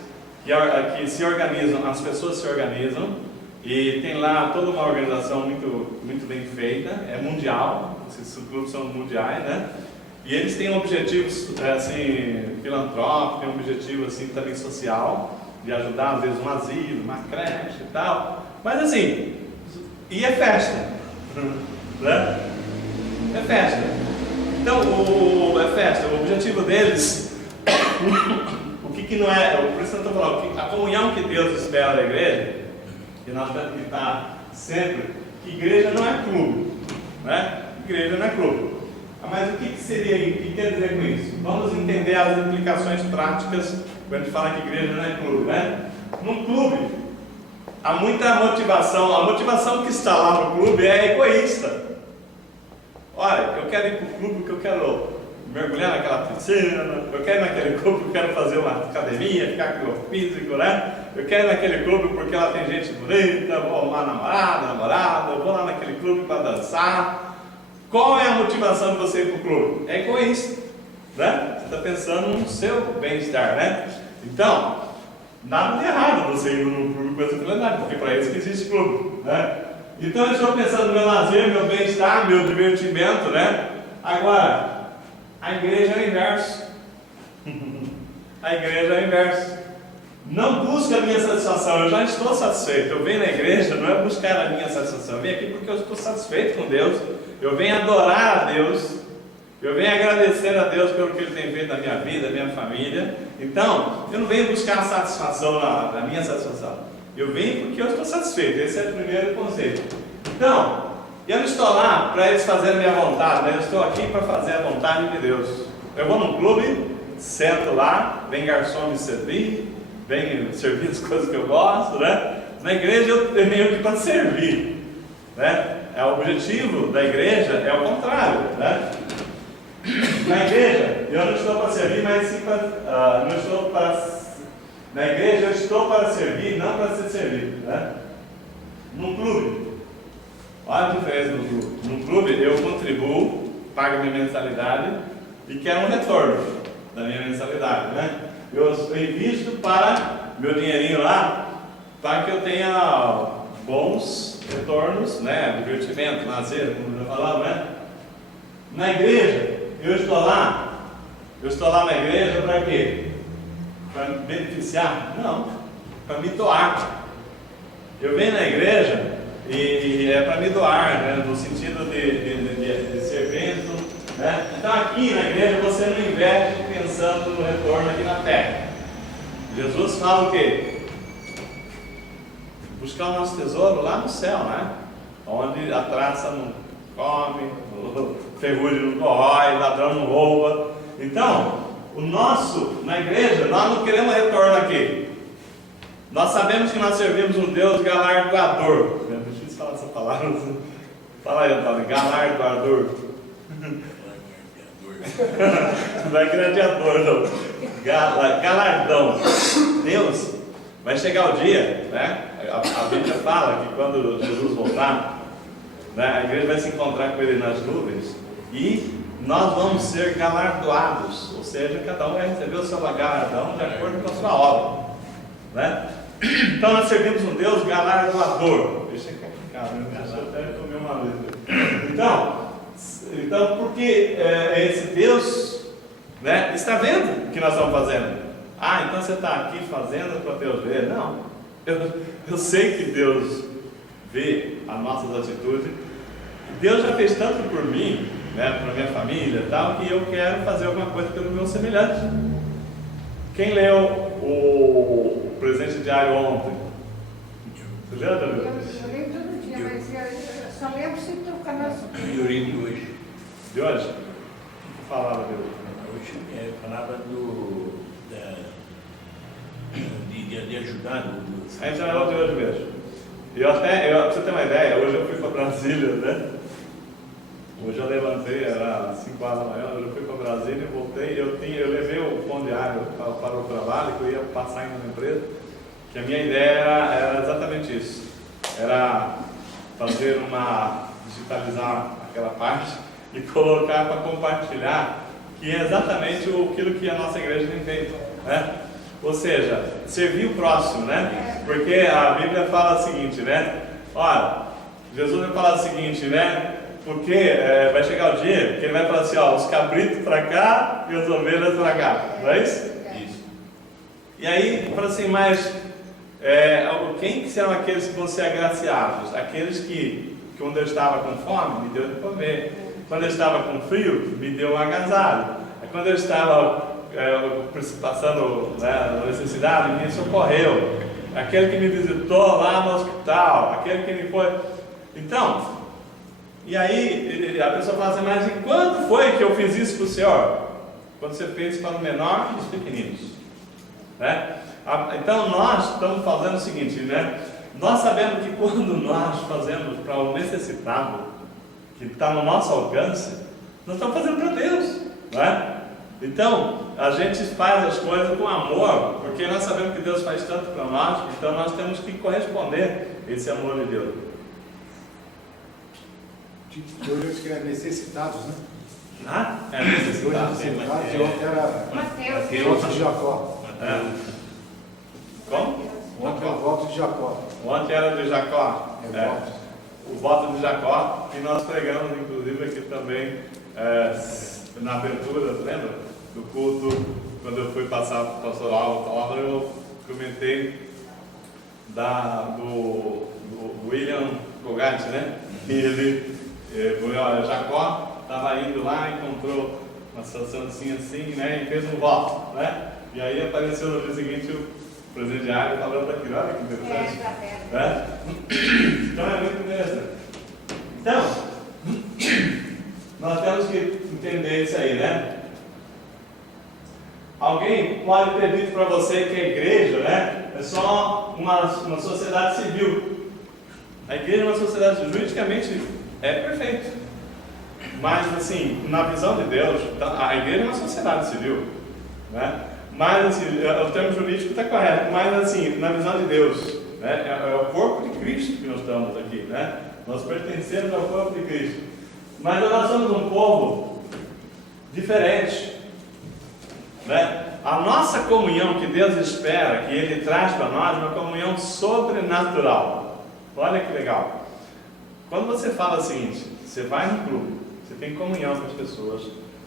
que se organizam, as pessoas se organizam e tem lá toda uma organização muito bem feita, é mundial, esses clubes são mundiais, né? E eles têm objetivos assim, filantrópicos, têm um objetivo assim, também social, de ajudar às vezes um asilo, uma creche e tal, mas assim, e é festa, né? É festa. Então, é festa, o objetivo deles, o que não é, por isso eu estou falando, a comunhão que Deus espera da igreja, que nós temos que estar sempre, que igreja não é clube, né? Igreja não é clube. Mas o que seria, o que quer dizer com isso? Vamos entender as implicações práticas quando a gente fala que igreja não é clube, né? Num clube, há muita motivação, a motivação que está lá no clube é egoísta. Olha, eu quero ir para o clube porque eu quero mergulhar naquela piscina, eu quero ir naquele clube porque eu quero fazer uma academia, ficar com o meu físico, né? Eu quero ir naquele clube porque lá tem gente bonita, vou arrumar namorada, eu vou lá naquele clube para dançar. Qual é a motivação de você ir para o clube? É egoísta, né? Você está pensando no seu bem-estar, né? Então, nada de errado você ir no clube com essa finalidade, porque para isso que existe clube, né? Então eu estou pensando no meu lazer, meu bem-estar, meu divertimento, né? Agora, a igreja é o inverso. A igreja é o inverso. Não busca a minha satisfação, eu já estou satisfeito. Eu venho na igreja, não é buscar a minha satisfação, eu venho aqui porque eu estou satisfeito com Deus. Eu venho adorar a Deus, eu venho agradecer a Deus pelo que Ele tem feito na minha vida, na minha família. Então, eu não venho buscar a satisfação na minha satisfação. Eu venho porque eu estou satisfeito, esse é o primeiro conceito. Então, eu não estou lá para eles fazerem a minha vontade, né? Eu estou aqui para fazer a vontade de Deus. Eu vou num clube, sento lá, vem garçom me servir, vem servir as coisas que eu gosto, né? Na igreja eu venho aqui para servir, né? O objetivo da igreja é o contrário, né? Na igreja eu não estou para servir, mas sim para não estou para. Na igreja eu estou para servir, não para ser servido, né? Num clube, olha a diferença no clube. Num clube eu contribuo, pago minha mensalidade e quero um retorno da minha mensalidade, né? Eu invisto para meu dinheirinho lá, para que eu tenha bons retornos, né? Divertimento, lazer, como já falava, né? Na igreja, eu estou lá na igreja para quê? Para me beneficiar? Não, para me doar. Eu venho na igreja e é para me doar, né? No sentido de ser bênção, né? Então aqui na igreja você não investe pensando no retorno aqui na terra. Jesus fala o quê? Buscar o nosso tesouro lá no céu, né? Onde a traça não come, o ferrugem não corrói, o ladrão não rouba. Então, na igreja, nós não queremos retorno aqui. Nós sabemos que nós servimos um Deus galardoador. É difícil falar essa palavra. Fala aí, Antônio, galardoador. Não é gladiador, não. Galardão. Deus vai chegar o dia, né? A Bíblia fala que quando Jesus voltar, né, a igreja vai se encontrar com Ele nas nuvens e nós vamos ser galardoados, ou seja, cada um vai receber o seu galardão de acordo com a sua obra, né? Então nós servimos um Deus galardoador. Deixa Deixa eu até comer uma vez. Então porque esse Deus, né, está vendo o que nós estamos fazendo. Ah, então você está aqui fazendo para Deus ver? Não. Eu sei que Deus vê as nossas atitudes. Deus já fez tanto por mim, né, para minha família e tal, que eu quero fazer alguma coisa pelo meu semelhante. Quem leu o presente diário ontem? Você leu, Davi? Eu leio todo dia, mas eu só lembro se tocar nas... Melhoria de hoje. De hoje? O que falava de hoje? Hoje falava de ajudar. A gente já leu de hoje mesmo. Pra você ter uma ideia, hoje eu fui para Brasília, né? Hoje eu levantei, era 5 horas da manhã, hoje eu fui para Brasília e voltei. Eu levei o pão diário para o trabalho, que eu ia passar ainda na empresa, que a minha ideia era exatamente isso. Era digitalizar aquela parte e colocar para compartilhar, que é exatamente aquilo que a nossa igreja tem feito, né? Ou seja, servir o próximo, né? Porque a Bíblia fala o seguinte, né? Olha, Jesus vai falar o seguinte, né? Porque vai chegar o dia que ele vai falar assim, ó, os cabritos para cá e as ovelhas para cá, não é isso? Isso. E aí, fala assim, mas quem são aqueles que vão ser agraciados? Aqueles que quando eu estava com fome, me deu de comer. Quando eu estava com frio, me deu um agasalho. Quando eu estava passando, né, necessidade, me socorreu. Aquele que me visitou lá no hospital, aquele que me foi... Então, e aí a pessoa fala assim, mas e quando foi que eu fiz isso para o Senhor? Quando você fez para o menor e os pequeninos, né? Então nós estamos fazendo o seguinte, né? Nós sabemos que quando nós fazemos para o necessitado, que está no nosso alcance, nós estamos fazendo para Deus, né? Então, a gente faz as coisas com amor, porque nós sabemos que Deus faz tanto para nós, então nós temos que corresponder a esse amor de Deus. Hoje que é necessitados, né? Necessitados. Hoje necessitados, e ontem era Mateus. voto de Jacó. Como? Ontem era o voto de Jacó. Ontem era de Jacó. Voto. O voto de Jacó, que nós pregamos, inclusive, aqui também, na abertura, lembra? Do culto, quando eu fui passar para o pastoral a palavra, eu comentei do William Bogart, né? E ele, Jacó estava indo lá, encontrou uma situação assim, né? E fez um voto, né? E aí apareceu no dia seguinte o presidiário falando daquilo, olha que interessante. Né? Então é muito interessante. Então, nós temos que entender isso aí, né? Alguém pode ter dito para você que a igreja, né, é só uma sociedade civil. A igreja é uma sociedade juridicamente perfeita. Mas, assim, na visão de Deus, a igreja é uma sociedade civil, né? Mas, assim, o termo jurídico está correto, mas, assim, na visão de Deus, né, é o corpo de Cristo que nós estamos aqui, né? Nós pertencemos ao corpo de Cristo. Mas nós somos um povo diferente, né? A nossa comunhão que Deus espera, que Ele traz para nós, é uma comunhão sobrenatural. Olha que legal. Quando você fala o seguinte, você vai no clube, você tem comunhão com as pessoas,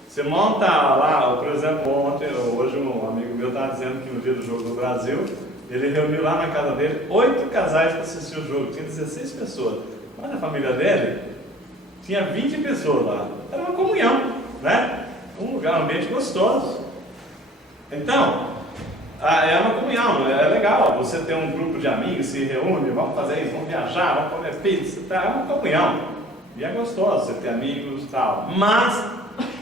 você monta lá, por exemplo, hoje um amigo meu estava dizendo que no dia do jogo do Brasil, ele reuniu lá na casa dele 8 casais para assistir o jogo, tinha 16 pessoas. Mas na família dele, tinha 20 pessoas lá. Era uma comunhão, né? Um lugar, um ambiente gostoso. Então, é uma comunhão, é legal. Você tem um grupo de amigos, se reúne, vamos fazer isso, vamos viajar, vamos comer pizza, tá? É uma comunhão. E é gostoso você ter amigos e tal. Mas,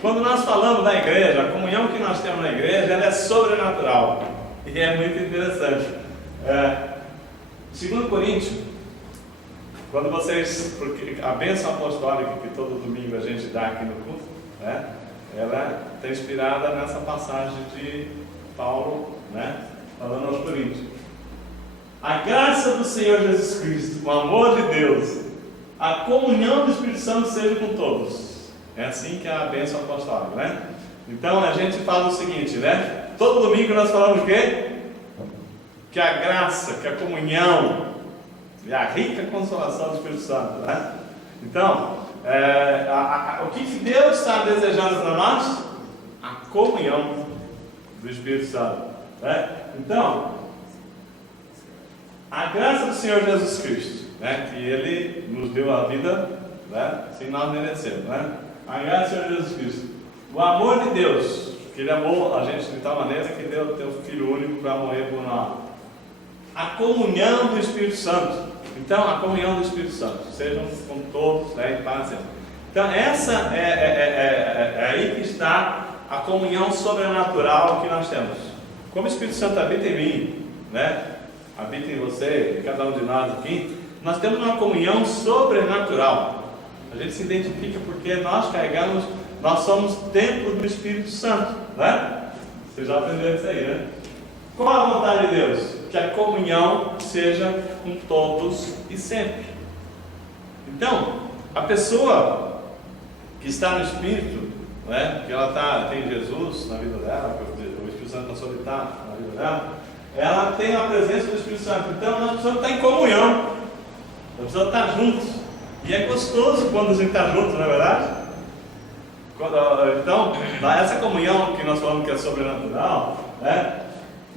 quando nós falamos da igreja, a comunhão que nós temos na igreja, ela é sobrenatural. E é muito interessante. 2 Coríntios, quando vocês, porque a bênção apostólica que todo domingo a gente dá aqui no culto, né? Ela está inspirada nessa passagem de Paulo, né, falando aos Coríntios. A graça do Senhor Jesus Cristo, o amor de Deus, a comunhão do Espírito Santo seja com todos. É assim que é a bênção apostólica, né? Então a gente fala o seguinte, né? Todo domingo nós falamos o quê? Que a graça, que a comunhão E a rica consolação do Espírito Santo, né? Então, o que Deus está desejando para nós? A comunhão do Espírito Santo, né? Então, a graça do Senhor Jesus Cristo, né? Que Ele nos deu a vida, né? Sem nós merecermos, né? A graça do Senhor Jesus Cristo, o amor de Deus, que Ele amou a gente de tal maneira que deu o teu Filho único para morrer por nós. A comunhão do Espírito Santo. Então, a comunhão do Espírito Santo, sejam com todos, né, e para sempre. Então, essa é aí que está a comunhão sobrenatural que nós temos. Como o Espírito Santo habita em mim, né, habita em você, em cada um de nós aqui, nós temos uma comunhão sobrenatural. A gente se identifica porque nós carregamos, nós somos templo do Espírito Santo, né? Você já aprendeu isso aí, né? Qual a vontade de Deus? Que a comunhão seja com todos e sempre. Então, a pessoa que está no Espírito, né, que ela tem Jesus na vida dela, que o Espírito Santo está solitário na vida dela, ela tem a presença do Espírito Santo. Então, nós precisamos estar em comunhão, nós precisamos estar juntos. E é gostoso quando a gente está juntos, não é verdade? Então, essa comunhão que nós falamos que é sobrenatural, né,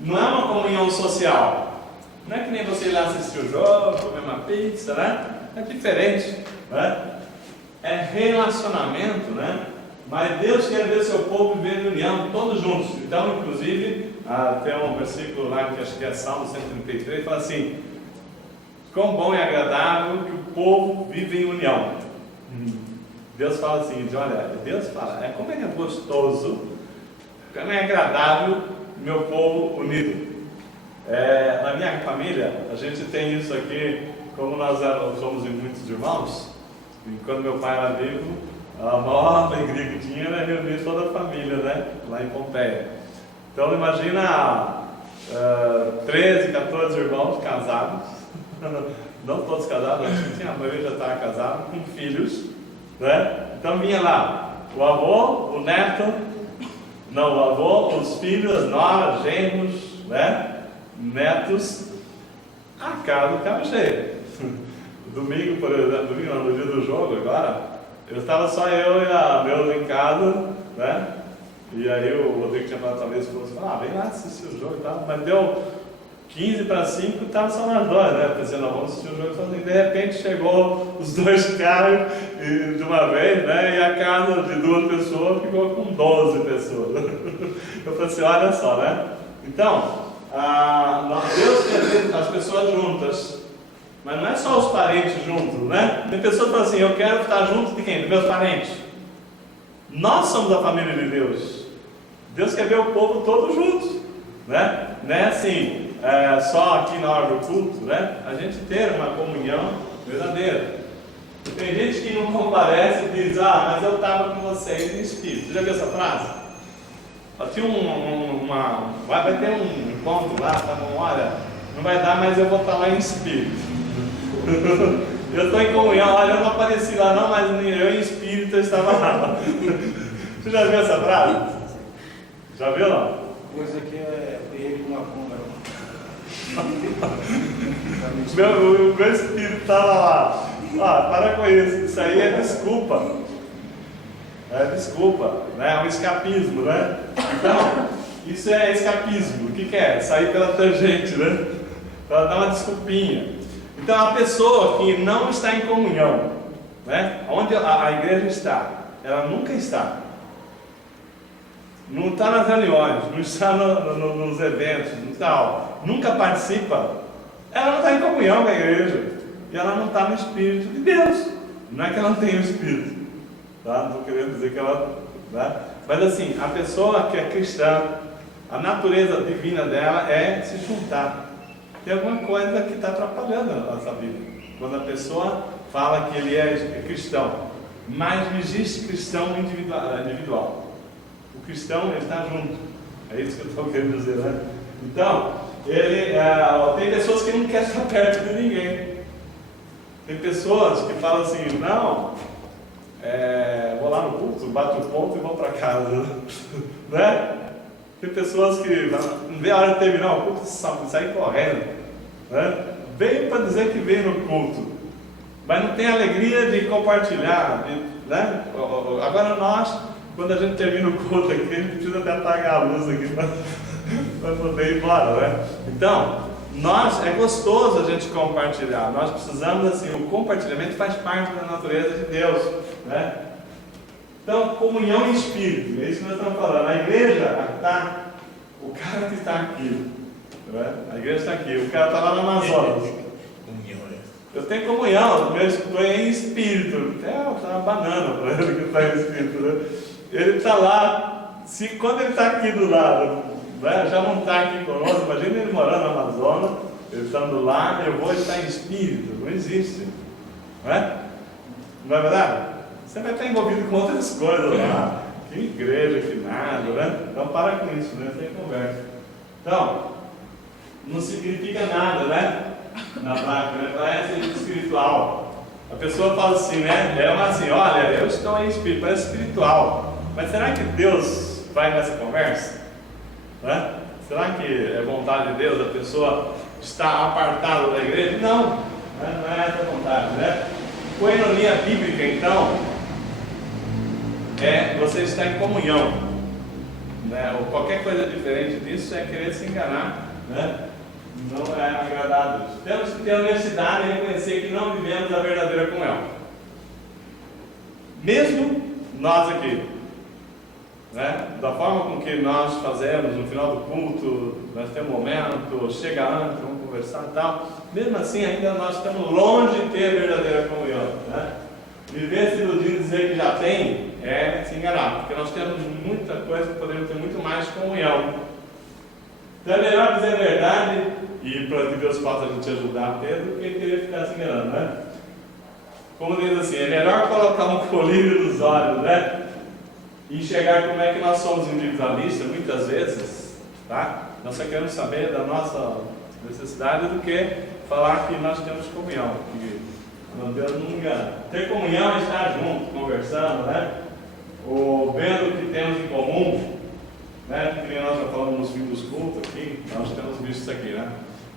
não é uma comunhão social. Não é que nem você ir lá assistir o jogo, comer uma pizza, né? É diferente, né? É relacionamento, né? Mas Deus quer ver seu povo viver em união, todos juntos. Então, inclusive, tem um versículo lá que acho que é Salmo 133, fala assim: quão bom e agradável que o povo vive em união. Deus fala assim, olha, Deus fala, como é gostoso, como é agradável meu povo unido. Na minha família, a gente tem isso aqui, como nós somos muitos irmãos, e quando meu pai era vivo, a maior alegria que tinha era reunir toda a família, né, lá em Pompeia. Então imagina 13, 14 irmãos casados, não todos casados, acho que a maioria já estava casada, com filhos, né? Então vinha lá o avô, o neto, não, o avô, os filhos, as noras, genros, né? Netos, a casa ficava cheia. Domingo, por exemplo, no dia do jogo, agora, eu estava só eu e meus em casa, né? E aí o Rodrigo tinha falado, talvez fosse, vem lá assistir o jogo e tal, mas deu 15 para 5, estava só nós dois, né? Pensei, não, vamos assistir o jogo sozinho. De repente chegou os dois carros de uma vez, né? E a casa de 2 pessoas ficou com 12 pessoas. Eu falei assim, olha só, né? Então, Deus quer ver as pessoas juntas, mas não é só os parentes juntos, né? Tem pessoas que falam assim, eu quero estar junto de quem? Dos meus parentes. Nós somos a família de Deus. Deus quer ver o povo todo junto, né? Não é assim, só aqui na hora do culto, né? A gente ter uma comunhão verdadeira. Tem gente que não comparece e diz, mas eu estava com vocês em espírito. Você já viu essa frase? Tinha vai ter um encontro lá, tá bom? Olha, não vai dar, mas eu vou estar lá em espírito. Eu estou em comunhão, olha, eu não apareci lá não, mas eu em espírito eu estava lá. Você já viu essa frase? Já viu não? Coisa que é perigo de uma pomba. Meu espírito estava lá. Para com isso aí é desculpa. Desculpa, né? É um escapismo, né? Então, isso é escapismo. O que é? Sair pela tangente, né? Para dar uma desculpinha. Então, a pessoa que não está em comunhão, né? Onde a igreja está, ela nunca está. Não está nas reuniões, não está nos eventos, não está, nunca participa. Ela não está em comunhão com a igreja. E ela não está no Espírito de Deus. Não é que ela não tem o Espírito. Tá? Não estou querendo dizer que ela... Tá? Mas assim, a pessoa que é cristã, a natureza divina dela é se juntar. Tem alguma coisa que está atrapalhando a nossa vida. Quando a pessoa fala que ele é cristão. Mas não existe cristão individual. O cristão, ele está junto. É isso que eu estou querendo dizer, né? Então, tem pessoas que não querem estar perto de ninguém. Tem pessoas que falam assim, não, vou lá no culto, bato o ponto e vou para casa. Né? Tem pessoas que não vê a hora de terminar o culto e saem correndo. Né? veio para dizer que veio no culto, mas não tem alegria de compartilhar, né? Agora nós, quando a gente termina o culto aqui, a gente precisa até apagar a luz aqui para poder ir embora, né? Então, é gostoso a gente compartilhar. Nós precisamos, assim, o compartilhamento faz parte da natureza de Deus, né? Então, comunhão em espírito, é isso que nós estamos falando. A igreja está, o cara que está aqui, né? A igreja está aqui, o cara está lá no Amazonas. Comunhão, né? Eu tenho comunhão, meu estou em espírito. Está uma banana para ele que está em espírito, né? Ele está lá, quando ele está aqui do lado, né? Já não está aqui conosco, imagina ele morando no Amazonas, ele estando lá, eu vou estar em espírito, não existe, não é? Não é verdade? Você vai estar envolvido com outras coisas lá, que igreja, que nada, né? Então para com isso, né? Tem conversa. Então, não significa nada, né? Na prática, né? Parece espiritual. A pessoa fala assim, né? Ela assim, olha, eu estou em espírito, parece espiritual. Mas será que Deus vai nessa conversa? Né? Será que é vontade de Deus a pessoa estar apartada da igreja? Não, né? Não é essa vontade, né? Coinonia bíblica, então, é você estar em comunhão, né? Ou qualquer coisa diferente disso é querer se enganar, né? Não é agradar a Deus. Temos que ter a honestidade e reconhecer que não vivemos a verdadeira comunhão. Mesmo nós aqui, né? Da forma com que nós fazemos no final do culto, nós temos um momento, chega antes, vamos conversar e tal. Mesmo assim, ainda nós estamos longe de ter a verdadeira comunhão, né? Viver se iludindo e dizer que já tem é se enganar, porque nós temos muita coisa que podemos ter muito mais comunhão. Então é melhor dizer a verdade e para que Deus possa a gente ajudar a ter do que querer ficar se enganando, né? Como diz assim, é melhor colocar um colírio nos olhos, né? E enxergar como é que nós somos individualistas, muitas vezes, tá? Nós só queremos saber da nossa necessidade do que falar que nós temos comunhão. Que Deus não engana. Ter comunhão é estar junto, conversando, né? Ou vendo o que temos em comum, né? Que nem nós já falamos nos fins dos cultos aqui, nós temos visto isso aqui, né?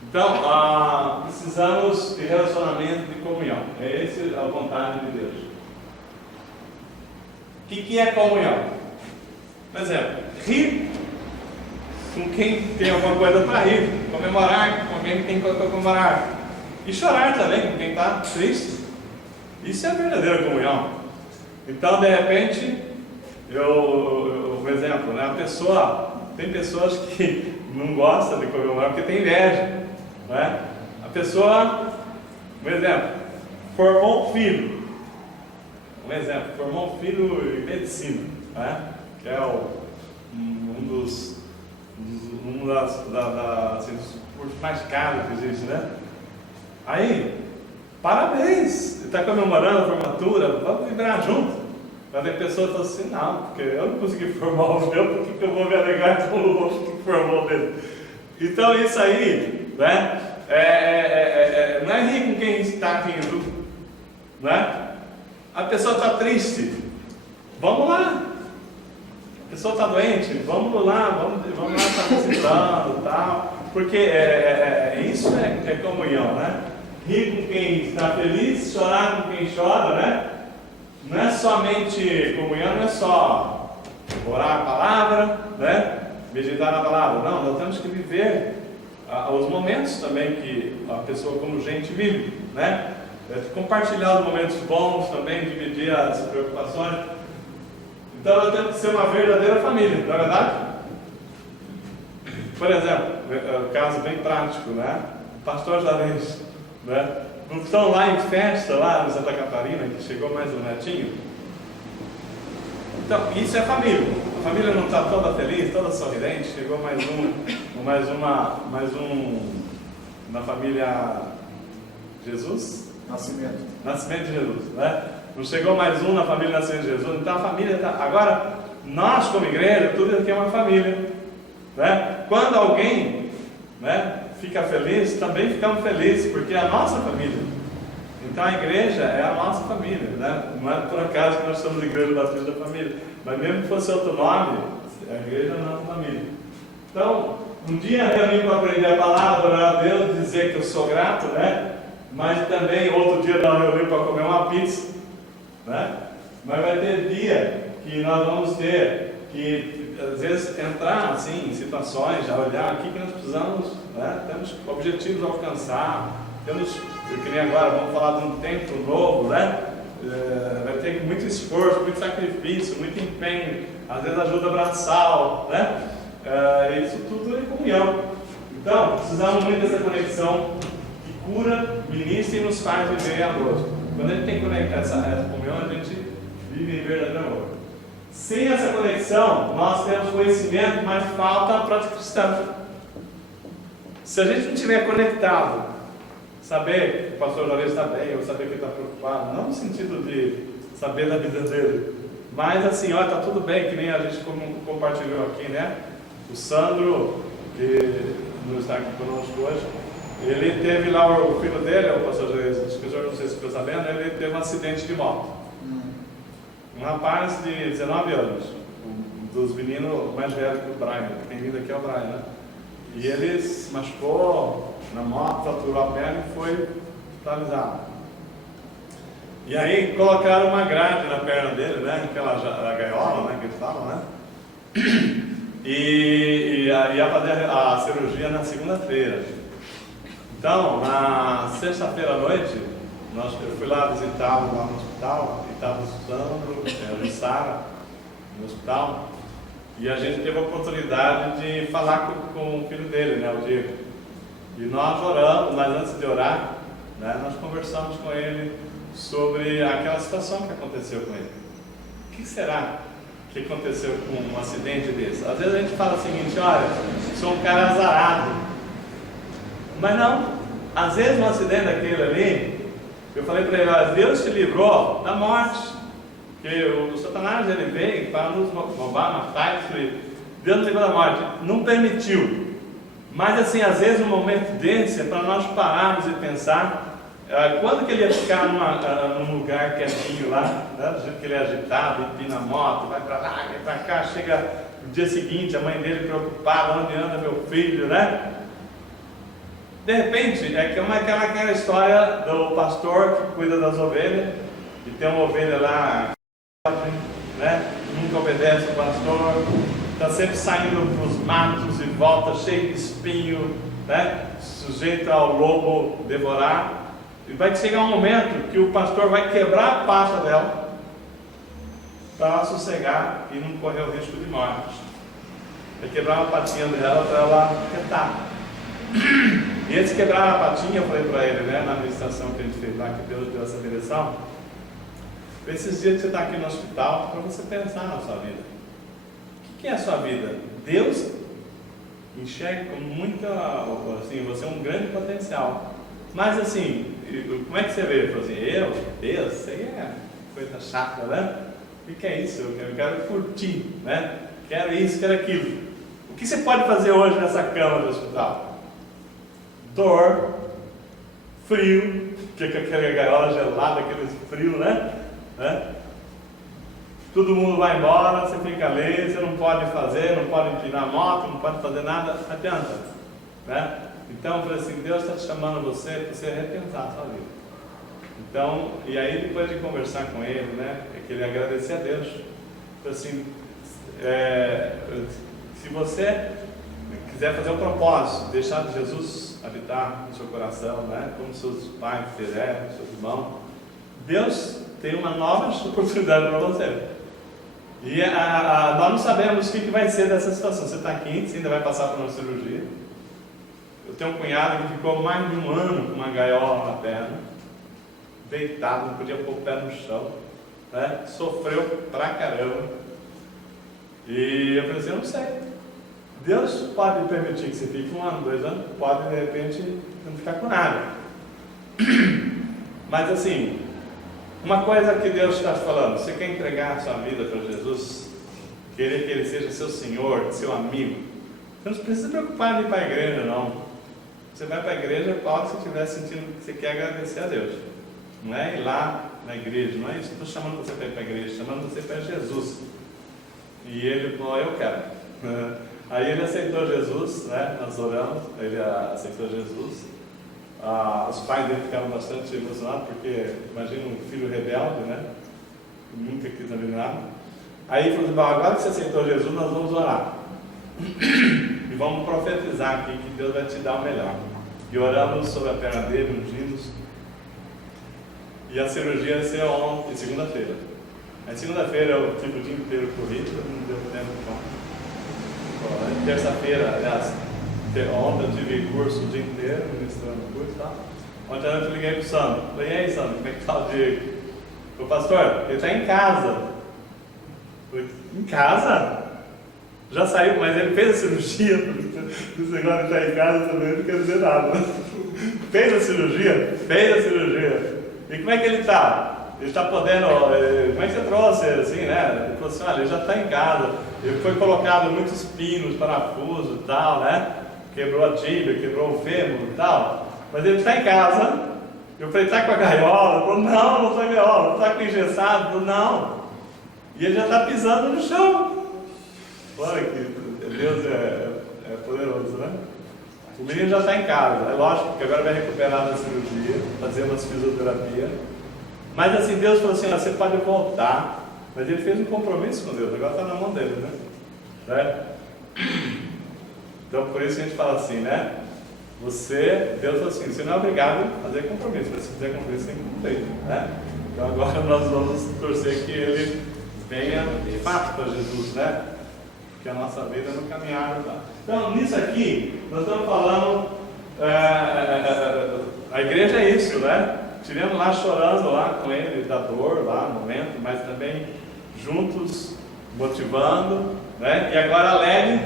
Então, precisamos de relacionamento de comunhão. É essa a vontade de Deus. O que é comunhão? Por exemplo, rir com quem tem alguma coisa para rir, comemorar com quem tem coisa para comemorar, e chorar também com quem está triste. Isso é a verdadeira comunhão. Então, de repente, um exemplo, né? Tem pessoas que não gostam de comemorar porque tem inveja, né? A pessoa, um exemplo, formou um filho. Um exemplo, formou um filho em medicina, né? Que é um dos cursos mais caros que existe, né? Aí, parabéns! Ele está comemorando a formatura, vamos vibrar junto. Mas tem pessoas que falam assim, não, porque eu não consegui formar o meu, por que eu vou me alegrar com o outro que formou o dele? Então isso aí, né? Não é rir com quem está rindo, né? A pessoa está triste, vamos lá. A pessoa está doente, vamos lá, vamos lá estar visitando e tal. Porque isso é comunhão, né? Rir com quem está feliz, chorar com quem chora, né? Não é somente comunhão, não é só orar a palavra, né? Meditar na palavra. Não, nós temos que viver os momentos também que a pessoa como gente vive, né? Compartilhar os momentos bons também, dividir as preocupações. Então nós temos que ser uma verdadeira família, não é verdade? Por exemplo, um caso bem prático, né? O pastor Jarez, né? Não estão lá em festa, lá em Santa Catarina, que chegou mais um netinho. Então, isso é família. A família não está toda feliz, toda sorridente. Chegou mais um na família Jesus? Nascimento de Jesus, né? Não chegou mais um na família Nascimento de Jesus. Então a família está. Agora, nós como igreja, tudo aqui é uma família, né? Quando alguém, né, fica feliz, também ficamos felizes, porque é a nossa família. Então a igreja é a nossa família, né? Não é por acaso que nós somos Igreja Batista da Família, mas mesmo que fosse outro nome, a igreja é a nossa família. Então, um dia reuni para aprender a palavra, adorar a Deus, dizer que eu sou grato, né? Mas também outro dia nós reunimos para comer uma pizza, né? Mas vai ter dia que nós vamos ter que, às vezes, entrar assim, em situações, já olhar aqui que nós precisamos, né? Temos objetivos a alcançar, temos, que nem agora, vamos falar de um tempo novo, né? Vai ter muito esforço, muito sacrifício, muito empenho, às vezes ajuda braçal, né? Isso tudo é comunhão. Então, precisamos muito dessa conexão que cura, ministra e nos faz viver amoroso. Quando a gente tem que conectar essa comunhão, a gente vive em verdadeiro amor. Sem essa conexão, nós temos conhecimento, mas falta a prática cristã. Se a gente não estiver conectado, saber que o pastor Lourenço está bem, ou saber que ele está preocupado, não no sentido de saber da vida dele, mas assim, olha, está tudo bem, que nem a gente compartilhou aqui, né? O Sandro, que não está aqui conosco hoje, ele teve lá o filho dele, o pastor Jesus, que o senhor não sei se ficou sabendo, ele teve um acidente de moto. Um rapaz de 19 anos, um dos meninos mais velhos que o Brian, quem vindo aqui é o Brian, né? E ele se machucou na moto, fraturou a perna e foi hospitalizado. E aí colocaram uma grade na perna dele, né? Aquela gaiola, né? Que eles falam, né? E ia fazer a cirurgia na segunda-feira. Então, na sexta-feira à noite, eu fui lá visitá-lo lá no hospital, e estava o Sandro, a Sara, no hospital, e a gente teve a oportunidade de falar com o filho dele, né, o Diego. E nós oramos, mas antes de orar, né, nós conversamos com ele sobre aquela situação que aconteceu com ele. O que será que aconteceu com um acidente desse? Às vezes a gente fala o seguinte: olha, sou um cara azarado. Mas não, às vezes um acidente daquele ali, eu falei para ele: olha, Deus te livrou da morte, porque o Satanás ele veio para nos roubar, matar, destruir. Deus nos livrou da morte, não permitiu. Mas assim, às vezes um momento desse é para nós pararmos e pensar quando que ele ia ficar num lugar quietinho lá, né? Do jeito que ele é agitado, empina a moto, vai para lá, vai para cá, chega no dia seguinte, a mãe dele preocupada: onde anda meu filho, né? De repente, é como aquela história do pastor que cuida das ovelhas, e tem uma ovelha lá, né? Nunca obedece o pastor, está sempre saindo para os matos e volta cheio de espinho, né? Sujeito ao lobo devorar. E vai chegar um momento que o pastor vai quebrar a pata dela para ela sossegar e não correr o risco de morte. Vai quebrar uma patinha dela para ela quietar. E eles quebraram a patinha, eu falei para ele, né, na meditação que a gente fez lá, que Deus deu essa direção. Esses dias que você está aqui no hospital, para você pensar na sua vida. O que é a sua vida? Deus enxerga com muita, assim, você é um grande potencial. Mas assim, como é que você vê? Ele falou assim: Deus, isso aí é coisa chata, né? O que é isso? Eu quero curtir, né? Quero isso, quero aquilo. O que você pode fazer hoje nessa cama do hospital? Dor, frio, que aquela gaiola gelada, aquele frio, né? Todo mundo vai embora, você fica ali, você não pode fazer, não pode empinar a moto, não pode fazer nada, não adianta, né? Então eu falei assim: Deus está te chamando você para você repensar a sua vida. Então, e aí depois de conversar com ele, né, é que ele agradecer a Deus. Falei assim, se você quiser fazer um propósito, deixar Jesus habitar no seu coração, né, como seus pais fizeram, seus irmãos, Deus tem uma nova oportunidade para você. E nós não sabemos o que vai ser dessa situação. Você está aqui, você ainda vai passar por uma cirurgia. Eu tenho um cunhado que ficou mais de um ano com uma gaiola na perna, deitado, não podia pôr o pé no chão, né? Sofreu pra caramba. E eu falei assim: eu não sei. Deus pode permitir que você fique 1 ano, 2 anos, pode de repente não ficar com nada. Mas assim, uma coisa que Deus está falando: você quer entregar a sua vida para Jesus, querer que Ele seja seu Senhor, seu amigo, você não precisa se preocupar de ir para a igreja, não. Você vai para a igreja para se estiver sentindo que você quer agradecer a Deus. Não é ir lá na igreja, não é isso que eu estou chamando você para ir para a igreja, chamando você para Jesus. E ele falou: eu quero. Aí ele aceitou Jesus, né? Nós oramos, ele aceitou Jesus. Os pais dele ficaram bastante emocionados, porque imagina um filho rebelde, né? Nunca quis saber nada. Aí ele falou assim: bom, agora que você aceitou Jesus, nós vamos orar. E vamos profetizar aqui que Deus vai te dar o melhor. E oramos sobre a perna dele, ungimos. E a cirurgia ia ser ontem, segunda-feira. Aí segunda-feira eu tive o dia inteiro corrido, não deu tempo de terça-feira, aliás, ontem eu tive curso o dia inteiro, ministrando o curso e tal. Ontem à noite eu liguei pro Sandro. Falei: e aí, Sandro, como é que tá o Diego? O pastor, ele está em casa. Falei: em casa? Já saiu, mas ele fez a cirurgia. Esse negócio de estar em casa também não quer dizer nada. Fez a cirurgia? Fez a cirurgia. E como é que ele está? Ele está podendo, como é que você trouxe, assim, né? Ele falou assim: olha, ele já está em casa. Ele foi colocado muitos pinos, parafusos e tal, né? Quebrou a tíbia, quebrou o fêmur e tal. Mas ele está em casa. Eu falei: está com a gaiola? Ele falou: não, não está com a gaiola. Está com o engessado? Ele falou: não. E ele já está pisando no chão. Olha que Deus é poderoso, né? O menino já está em casa. É lógico que agora vai recuperar da cirurgia, fazer umas fisioterapia. Mas assim, Deus falou assim: você pode voltar. Mas ele fez um compromisso com Deus, agora está na mão dele, né? Certo? Então por isso que a gente fala assim, né? Deus falou assim: você não é obrigado a fazer compromisso, mas se fizer compromisso tem que cumprir, né? Então agora nós vamos torcer que ele venha de fato para Jesus, né? Porque a nossa vida é no caminhar, tá? Então nisso aqui, nós estamos falando, a igreja é isso, né? Estivemos lá chorando lá com ele, da dor lá no momento, mas também juntos, motivando, né? E agora alegre,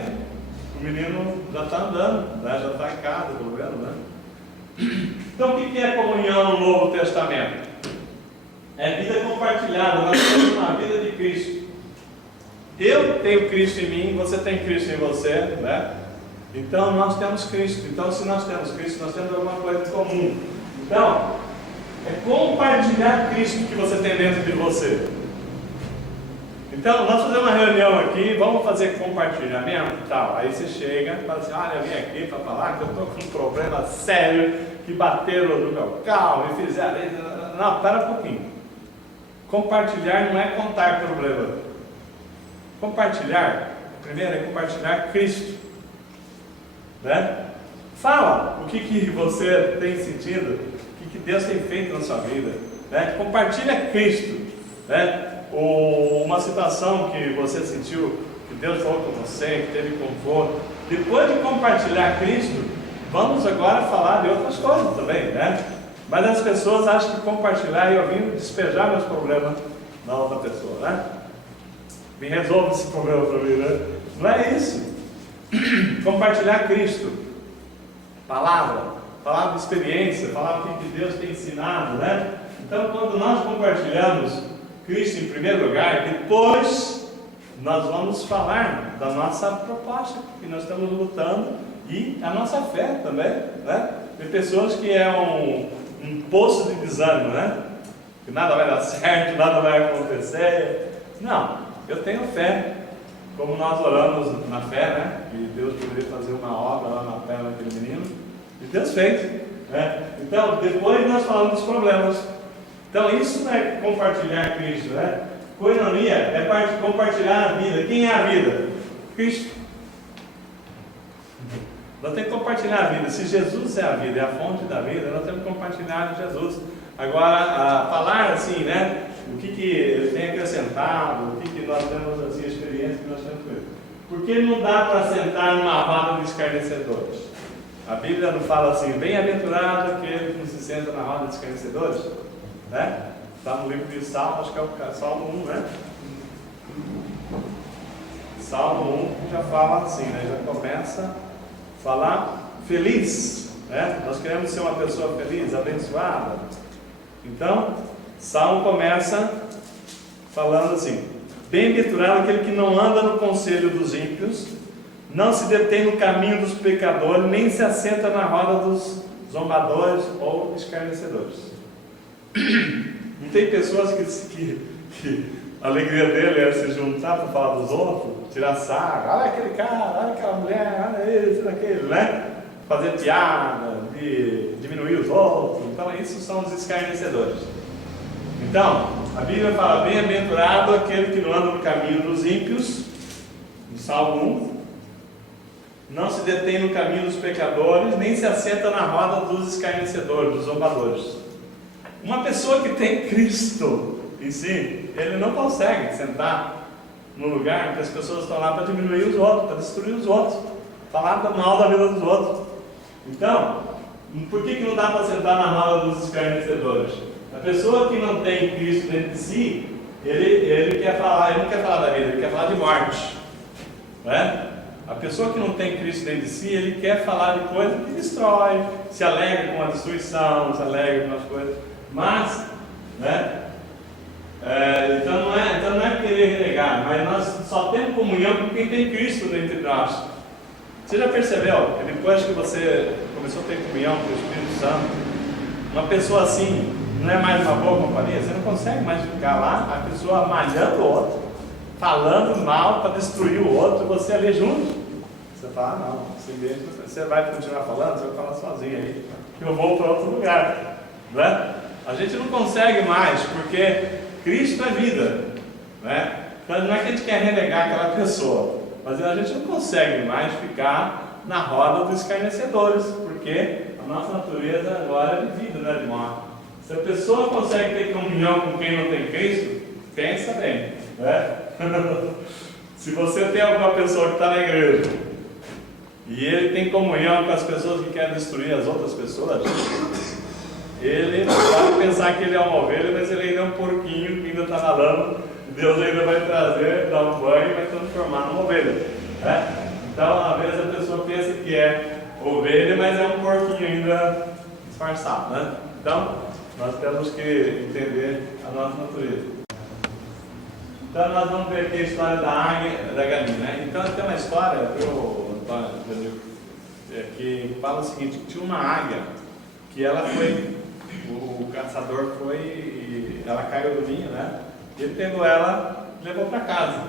o menino já está andando, né? Já está em casa, pelo menos, né? Então o que é comunhão no Novo Testamento? É vida compartilhada, nós temos uma vida de Cristo. Eu tenho Cristo em mim, você tem Cristo em você, né? Então nós temos Cristo. Então se nós temos Cristo, nós temos alguma coisa em comum. Então, é compartilhar Cristo que você tem dentro de você. Então, nós fazemos uma reunião aqui, vamos fazer compartilhamento e tal. Aí você chega e fala assim: olha, eu vim aqui para falar que eu estou com um problema sério, que bateram no meu carro e fizeram isso. Não, para um pouquinho. Compartilhar não é contar problema. Compartilhar, primeiro é compartilhar Cristo, né? Fala o que você tem sentido, o que Deus tem feito na sua vida, né? Compartilha Cristo, né? Ou uma situação que você sentiu, que Deus falou com você, que teve conforto. Depois de compartilhar Cristo, vamos agora falar de outras coisas também, né? Mas as pessoas acham que compartilhar, eu vim despejar meus problemas na outra pessoa, né? Me resolve esse problema para mim, né? Não é isso. Compartilhar Cristo, palavra de experiência, falar o que Deus tem ensinado, né? Então, quando nós compartilhamos Cristo em primeiro lugar, depois nós vamos falar da nossa proposta que nós estamos lutando e a nossa fé também, né? Tem pessoas que é um poço de desânimo, né? Que nada vai dar certo, nada vai acontecer. Não, eu tenho fé, como nós oramos na fé, né? Que Deus poderia fazer uma obra lá na perna daquele menino, e Deus fez, né? Então, depois nós falamos dos problemas. Então, isso não é compartilhar Cristo, né? Coinonia é compartilhar a vida. Quem é a vida? Cristo. Nós temos que compartilhar a vida. Se Jesus é a vida, é a fonte da vida, nós temos que compartilhar Jesus. Agora, falar assim, né? O que ele tem acrescentado, o que nós temos assim, a experiência que nós temos com ele. Por que não dá para sentar numa roda de escarnecedores? A Bíblia não fala assim: bem-aventurado aquele que não se senta na roda de escarnecedores, né? Está no livro de Salmo, acho que é o Salmo 1, né? Salmo 1 já fala assim, né? Já começa a falar feliz, né? Nós queremos ser uma pessoa feliz, abençoada. Então, Salmo começa falando assim: bem-aventurado aquele que não anda no conselho dos ímpios, não se detém no caminho dos pecadores, nem se assenta na roda dos zombadores ou escarnecedores. Não tem pessoas que A alegria dele era se juntar para falar dos outros, tirar sarro, olha aquele cara, olha aquela mulher, olha isso, aquele, né? Fazer piada, diminuir os outros. Então, isso são os escarnecedores. Então, a Bíblia fala: bem-aventurado aquele que não anda no caminho dos ímpios, no Salmo 1, não se detém no caminho dos pecadores, nem se assenta na roda dos escarnecedores, dos zombadores. Uma pessoa que tem Cristo em si, ele não consegue sentar no lugar que as pessoas estão lá para diminuir os outros, para destruir os outros, falar mal da vida dos outros. Então, por que não dá para sentar na roda dos escarnecedores? A pessoa que não tem Cristo dentro de si, ele quer falar, ele não quer falar da vida, ele quer falar de morte, né? A pessoa que não tem Cristo dentro de si, ele quer falar de coisas que destrói, se alegra com a destruição, se alegra com as coisas, mas, né? Então não é querer renegar, mas nós só temos comunhão com quem tem Cristo dentro de nós. Você já percebeu que depois que você começou a ter comunhão com o Espírito Santo, uma pessoa assim não é mais uma boa companhia? Você não consegue mais ficar lá, a pessoa malhando o outro, falando mal para destruir o outro, e você ali junto. Você fala: não, você vai continuar falando, você vai falar sozinho aí, que eu vou para outro lugar, né? A gente não consegue mais, porque Cristo é vida, né? Então não é que a gente quer renegar aquela pessoa, mas a gente não consegue mais ficar na roda dos escarnecedores, porque a nossa natureza agora é de vida, não é de morte. Se a pessoa consegue ter comunhão com quem não tem Cristo, pensa bem, né? Se você tem alguma pessoa que está na igreja e ele tem comunhão com as pessoas que querem destruir as outras pessoas, ele pode pensar que ele é uma ovelha, mas ele ainda é um porquinho que ainda está nadando. Deus ainda vai trazer, dar um banho e vai transformar numa ovelha, né? Então, às vezes a pessoa pensa que é ovelha, mas é um porquinho ainda disfarçado, né? Então, nós temos que entender a nossa natureza. Então, nós vamos ver aqui a história da águia e da galinha, né? Então, tem uma história, Antônio, que fala o seguinte: tinha uma águia que ela foi, o caçador foi, e ela caiu do ninho, né? E ele pegou ela e levou para casa.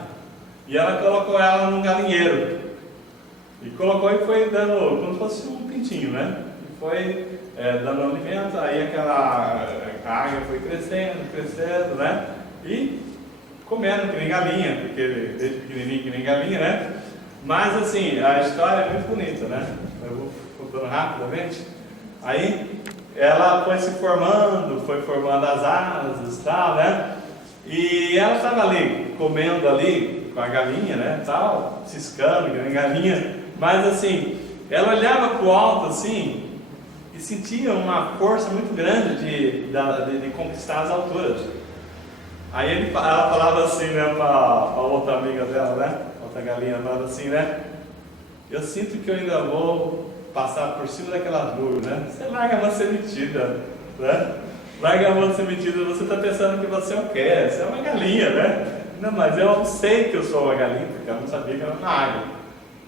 E ela colocou ela num galinheiro. E colocou e foi dando, como se fosse um pintinho, né? E foi dando alimento, aí aquela águia foi crescendo, né? E comendo que nem galinha, porque desde pequenininho que nem galinha, né? Mas assim, a história é muito bonita, né? Eu vou contando rapidamente. Aí ela foi se formando, foi formando as asas e tal, né? E ela estava ali, comendo ali com a galinha, né? Tal, ciscando que nem galinha. Mas assim, ela olhava para o alto assim e sentia uma força muito grande de conquistar as alturas. Aí ela falava assim, né, para a outra amiga dela, né? Outra galinha falava assim, né? Eu sinto que eu ainda vou passar por cima daquelas nuvens, né? Você larga a mão de ser metida, né? Larga a mão de ser metida, você está pensando que você é o quê? Você é uma galinha, né? Não, mas eu sei que eu sou uma galinha, porque eu não sabia que era uma águia.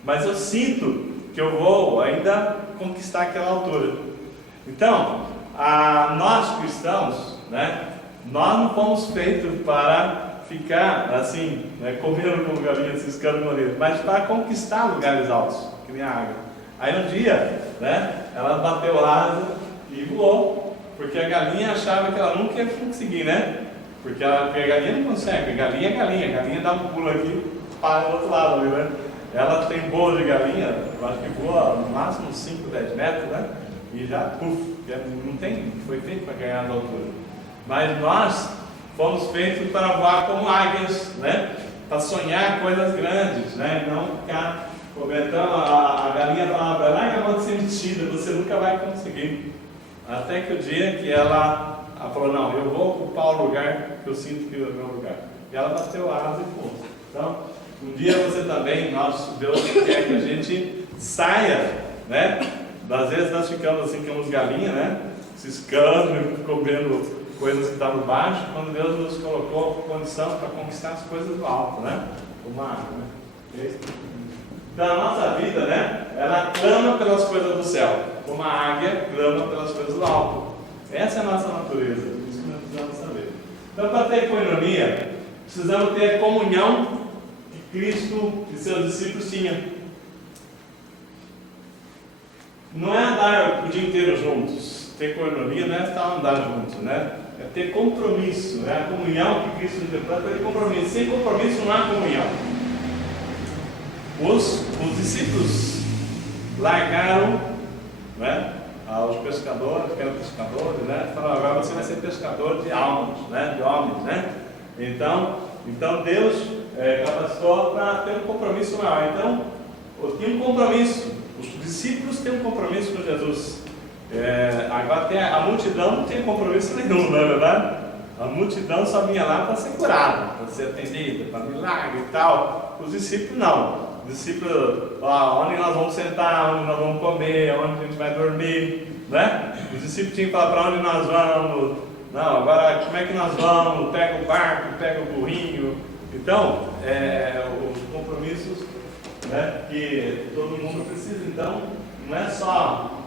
Mas eu sinto que eu vou ainda conquistar aquela altura. Então, nós cristãos, né? Nós não fomos feitos para ficar assim, né, comendo como galinha, ciscando no nariz, mas para conquistar lugares altos, que nem a águia. Aí um dia, né, ela bateu asa e voou, porque a galinha achava que ela nunca ia conseguir, né? Porque a galinha não consegue, galinha é galinha, a galinha dá um pulo aqui para o outro lado ali, né? Ela tem voo de galinha, eu acho que voa no máximo 5, 10 metros, né? E já, não tem, foi feito para ganhar a altura. Mas nós fomos feitos para voar como águias, né? Para sonhar coisas grandes, né? Não ficar comentando. A galinha falava: larga a mão de ser metida, você nunca vai conseguir. Até que o dia que ela falou: não, eu vou ocupar o lugar que eu sinto que é o meu lugar. E ela bateu a asa e foi. Então, um dia você também, Deus quer que a gente saia, né? Às vezes nós ficamos assim como as galinhas, né? Ciscando, comendo coisas que estavam baixo, quando Deus nos colocou condição para conquistar as coisas do alto, né? Como a água, né? Então a nossa vida, né? Ela clama pelas coisas do céu, como a águia clama pelas coisas do alto. Essa é a nossa natureza, isso que nós precisamos saber. Então, para ter economia, precisamos ter a comunhão que Cristo e seus discípulos tinham. Não é andar o dia inteiro juntos, ter coinonia não é estar andar juntos, né? É ter compromisso, né? A comunhão que Cristo nos deu para ter compromisso. Sem compromisso não há comunhão. Os discípulos largaram, né, aos pescadores, que eram pescadores, né? Falaram, agora você vai ser pescador de almas, né? De homens, né? Então Deus capacitou para ter um compromisso maior. Então, tinha um compromisso. Os discípulos têm um compromisso com Jesus. Agora a multidão não tem compromisso nenhum, não é verdade? A multidão só vinha lá para ser curada, para ser atendida, para milagre e tal. Os discípulos não. Os discípulos, onde nós vamos sentar, onde nós vamos comer, onde a gente vai dormir, né? Os discípulos tinham que falar para onde nós vamos. Não, agora como é que nós vamos? Pega o barco, pega o burrinho. Então, os compromissos, né, que todo mundo precisa. Então, não é só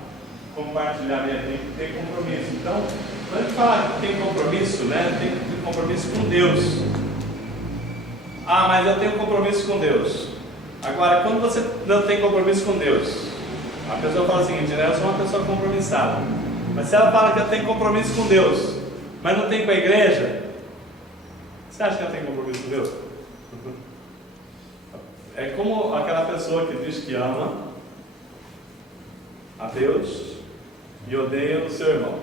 compartilhamento, tem que ter compromisso. Então, quando a gente fala que tem compromisso, né, tem que ter compromisso com Deus. Mas eu tenho compromisso com Deus. Agora, quando você não tem compromisso com Deus, a pessoa fala o seguinte, né, eu sou uma pessoa compromissada. Mas se ela fala que ela tem compromisso com Deus, mas não tem com a igreja, você acha que ela tem compromisso com Deus? É como aquela pessoa que diz que ama a Deus e odeia o seu irmão.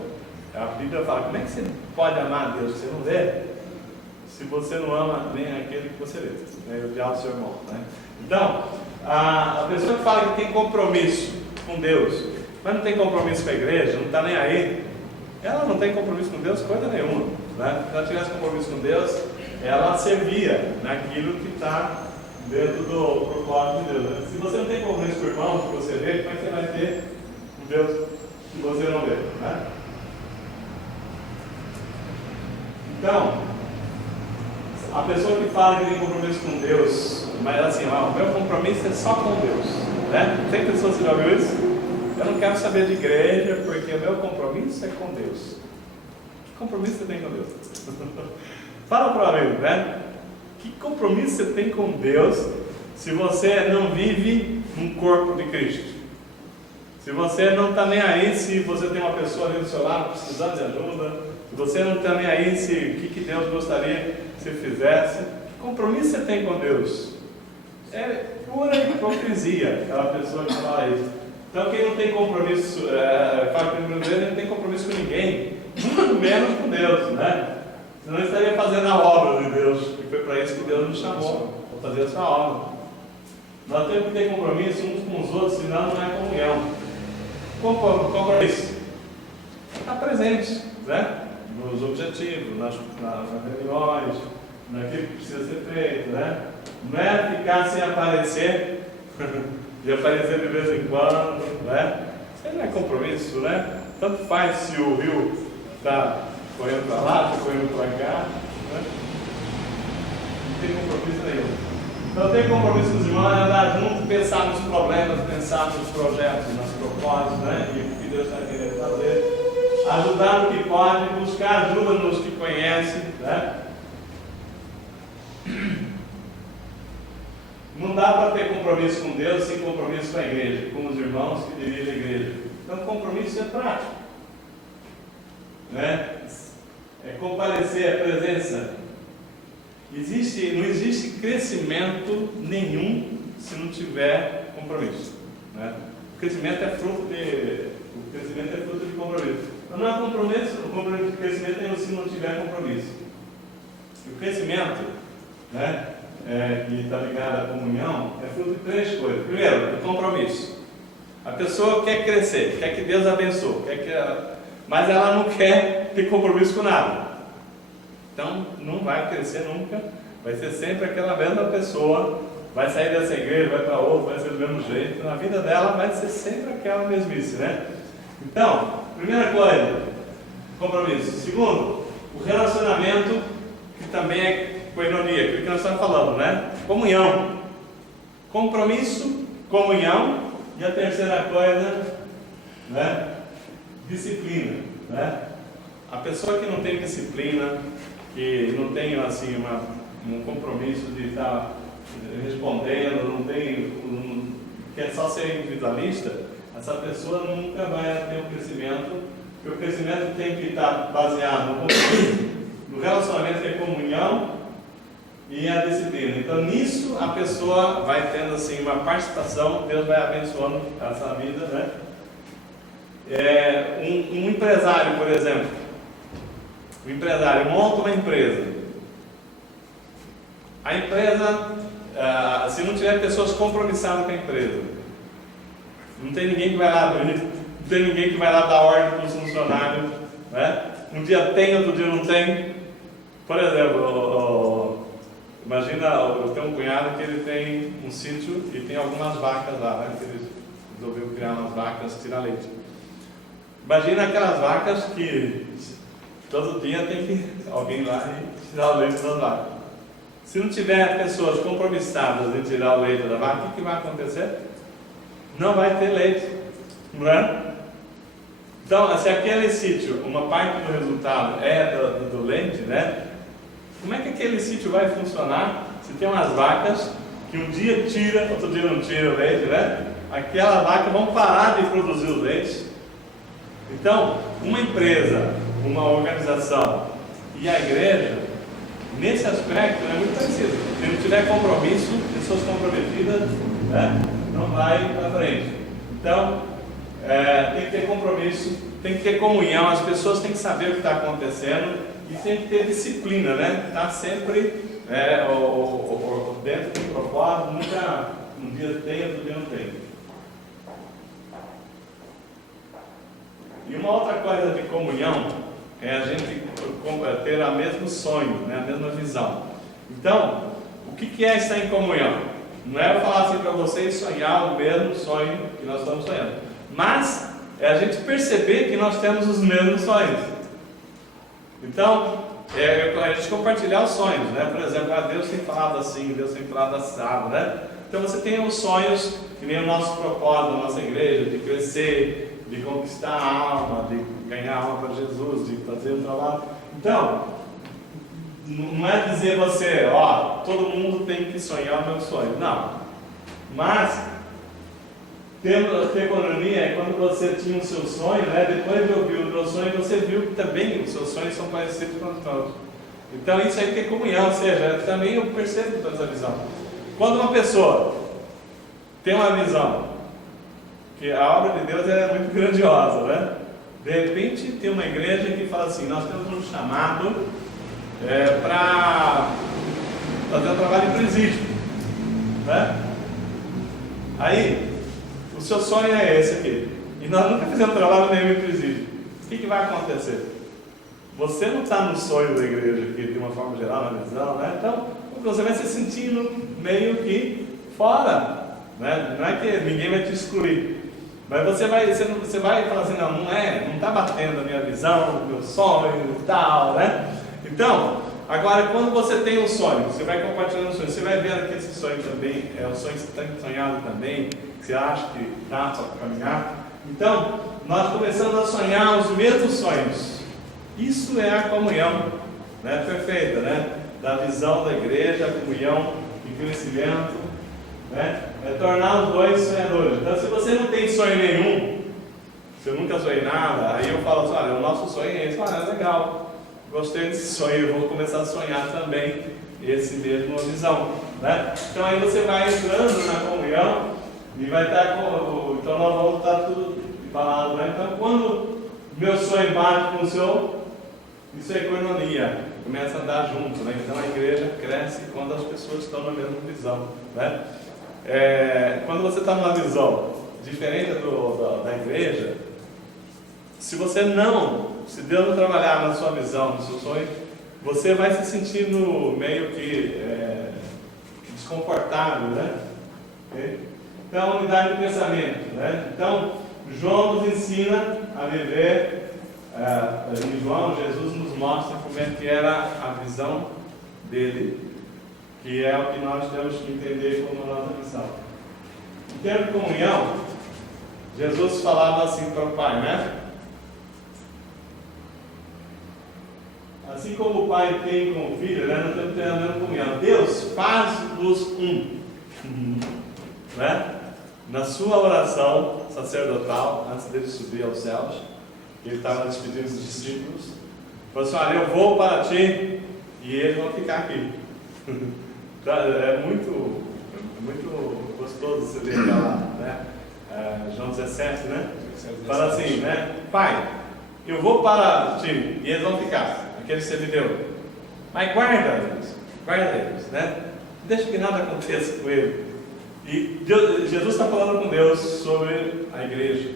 A Bíblia fala, como é que você pode amar a Deus que você não vê, se você não ama nem aquele que você vê, né? E odiar o seu irmão, né? Então, a pessoa que fala que tem compromisso com Deus, mas não tem compromisso com a igreja, não está nem aí, ela não tem compromisso com Deus coisa nenhuma, né? Se ela tivesse compromisso com Deus, ela servia naquilo que está dentro do propósito de Deus, né? Se você não tem compromisso com o irmão que você vê, como é que você vai ter um Deus que você não vê, né? Então, a pessoa que fala que tem compromisso com Deus, mas assim, o meu compromisso é só com Deus, né? Tem pessoas que já ouviu isso? Eu não quero saber de igreja, porque o meu compromisso é com Deus. Que compromisso você tem com Deus? Fala para o amigo, né? Que compromisso você tem com Deus se você não vive num corpo de Cristo? Se você não está nem aí se você tem uma pessoa ali do seu lado precisando de ajuda, se você não está nem aí se o que Deus gostaria que você fizesse, que compromisso você tem com Deus? É pura hipocrisia aquela pessoa que fala isso. Então quem não tem compromisso, fala que não tem compromisso com ninguém, muito menos com Deus, né? Senão estaria fazendo a obra de Deus, e foi para isso que Deus nos chamou, para fazer a sua obra. Nós temos que ter compromisso uns com os outros, senão não é comunhão. Compromisso está presente, né? Nos objetivos, nas reuniões, naquilo que precisa ser feito, né? Não é ficar sem aparecer, de aparecer de vez em quando, né? Isso não é compromisso, né? Tanto faz se o rio está correndo para lá, está correndo para cá, né? Não tem compromisso nenhum. Então tem compromisso com os irmãos, é andar junto, pensar nos problemas, pensar nos projetos, nos propósitos, né? E o que Deus está querendo fazer. Ajudar no que pode, buscar ajuda nos que conhecem, né? Não dá para ter compromisso com Deus sem compromisso com a igreja, com os irmãos que dirigem a igreja. Então compromisso é prático, né? É comparecer, é presença. Não existe crescimento nenhum se não tiver compromisso, né? O crescimento é fruto de compromisso. Então não há compromisso, o crescimento é se não tiver compromisso. E o crescimento, né, que está ligado à comunhão, é fruto de três coisas. Primeiro, o compromisso. A pessoa quer crescer, quer que Deus abençoe, mas ela não quer ter compromisso com nada. Então não vai crescer nunca, vai ser sempre aquela mesma pessoa, vai sair dessa igreja, vai para outra, vai ser do mesmo jeito. Na vida dela vai ser sempre aquela mesmice, né? Então, primeira coisa, compromisso. Segundo, o relacionamento, que também é koinonia, aquilo que nós estamos falando, né? Comunhão. Compromisso, comunhão. E a terceira coisa, né? Disciplina, né? A pessoa que não tem disciplina, que não tem assim um compromisso de estar respondendo, quer só ser individualista, essa pessoa nunca vai ter um crescimento, porque o crescimento tem que estar baseado no relacionamento que é comunhão e a disciplina. Então nisso a pessoa vai tendo assim uma participação, Deus vai abençoando essa vida, né? Um empresário, por exemplo, o empresário monta uma empresa. A empresa, se não tiver pessoas compromissadas com a empresa, não tem ninguém que vai lá abrir, não tem ninguém que vai lá dar ordem para os funcionários, né? Um dia tem, outro dia não tem. Por exemplo, imagina, eu tenho um cunhado que ele tem um sítio e tem algumas vacas lá, né? Que ele resolveu criar umas vacas, tirar leite. Imagina aquelas vacas que todo dia tem que alguém lá e tirar o leite das vacas. Se não tiver pessoas compromissadas em tirar o leite da vaca, o que vai acontecer? Não vai ter leite, não é? Então, se aquele sítio, uma parte do resultado é do leite, né? Como é que aquele sítio vai funcionar se tem umas vacas que um dia tira, outro dia não tira o leite, né? Aquelas vacas vão parar de produzir o leite. Então, uma empresa, uma organização e a igreja, nesse aspecto, é muito parecido. Se não tiver compromisso, pessoas comprometidas, né, não vai para frente. Então, tem que ter compromisso, tem que ter comunhão, as pessoas têm que saber o que está acontecendo e tem que ter disciplina, né? Estar sempre dentro do propósito, nunca um dia tem, outro dia não tem. E uma outra coisa de comunhão é a gente ter o mesmo sonho, né? A mesma visão. Então, o que é estar em comunhão? Não é eu falar assim para vocês sonhar o mesmo sonho que nós estamos sonhando, mas é a gente perceber que nós temos os mesmos sonhos. Então, a gente compartilhar os sonhos, né? Por exemplo, Deus tem falado assim, Deus tem falado assado, né? Então você tem os sonhos, que nem o nosso propósito da nossa igreja, de crescer, de conquistar a alma, de ganhar alma para Jesus, de fazer um trabalho. Então, não é dizer você, todo mundo tem que sonhar o meu sonho. Não. Mas, ter economia é quando você tinha o seu sonho, né? Depois de ouvir o meu sonho, você viu que também os seus sonhos são parecidos com os meus. Então, isso aí tem comunhão, ou seja, também eu percebo toda essa visão. Quando uma pessoa tem uma visão, que a obra de Deus é muito grandiosa, né? De repente tem uma igreja que fala assim, nós temos um chamado para fazer um trabalho de presídio, né? Aí, o seu sonho é esse aqui, e nós nunca fizemos trabalho nenhum em presídio. O que vai acontecer? Você não está no sonho da igreja aqui, de uma forma geral, na visão, né? Então, você vai se sentindo meio que fora, né? Não é que ninguém vai te excluir, mas você vai falar assim, não está batendo a minha visão, o meu sonho e tal, né? Então, agora quando você tem um sonho, você vai compartilhando o sonho, você vai vendo que esse sonho também é o sonho que você está sonhando também, que você acha que dá para caminhar. Então, nós começamos a sonhar os mesmos sonhos. Isso é a comunhão, né? Perfeita, né? Da visão da igreja, a comunhão de crescimento, né? É tornar os dois sonhadores. Então, se você não tem sonho nenhum, se eu nunca sonhei nada, aí eu falo assim, olha, o nosso sonho é esse. É legal, gostei desse sonho, eu vou começar a sonhar também esse mesmo visão, né? Então aí você vai entrando na comunhão e vai estar então nós vamos estar tudo falado, né? Então quando meu sonho bate com o seu, isso é economia, começa a andar junto, né? Então a igreja cresce quando as pessoas estão na mesma visão, né? Quando você está numa visão diferente da igreja, se Deus não trabalhar na sua visão, no seu sonho, você vai se sentindo meio que desconfortável, né? Okay? Então, unidade de pensamento, né? Então, João nos ensina a viver, em João, Jesus nos mostra como é que era a visão dele, que é o que nós temos que entender como a nossa missão. Em termos de comunhão, Jesus falava assim para o Pai, né? Assim como o Pai tem com o Filho, né? Nós temos que ter a mesma comunhão. Deus faz-nos um. Né? Na sua oração sacerdotal, antes dele subir aos céus, ele estava despedindo os discípulos, falou assim: olha, eu vou para ti e eles vão ficar aqui. É muito gostoso você ler lá, né? João 17, né? Fala assim, né? Pai, eu vou para ti e eles vão ficar, aqueles que você me deu. Mas guarda eles, né? Deixa que nada aconteça com ele. E Jesus está falando com Deus sobre a igreja,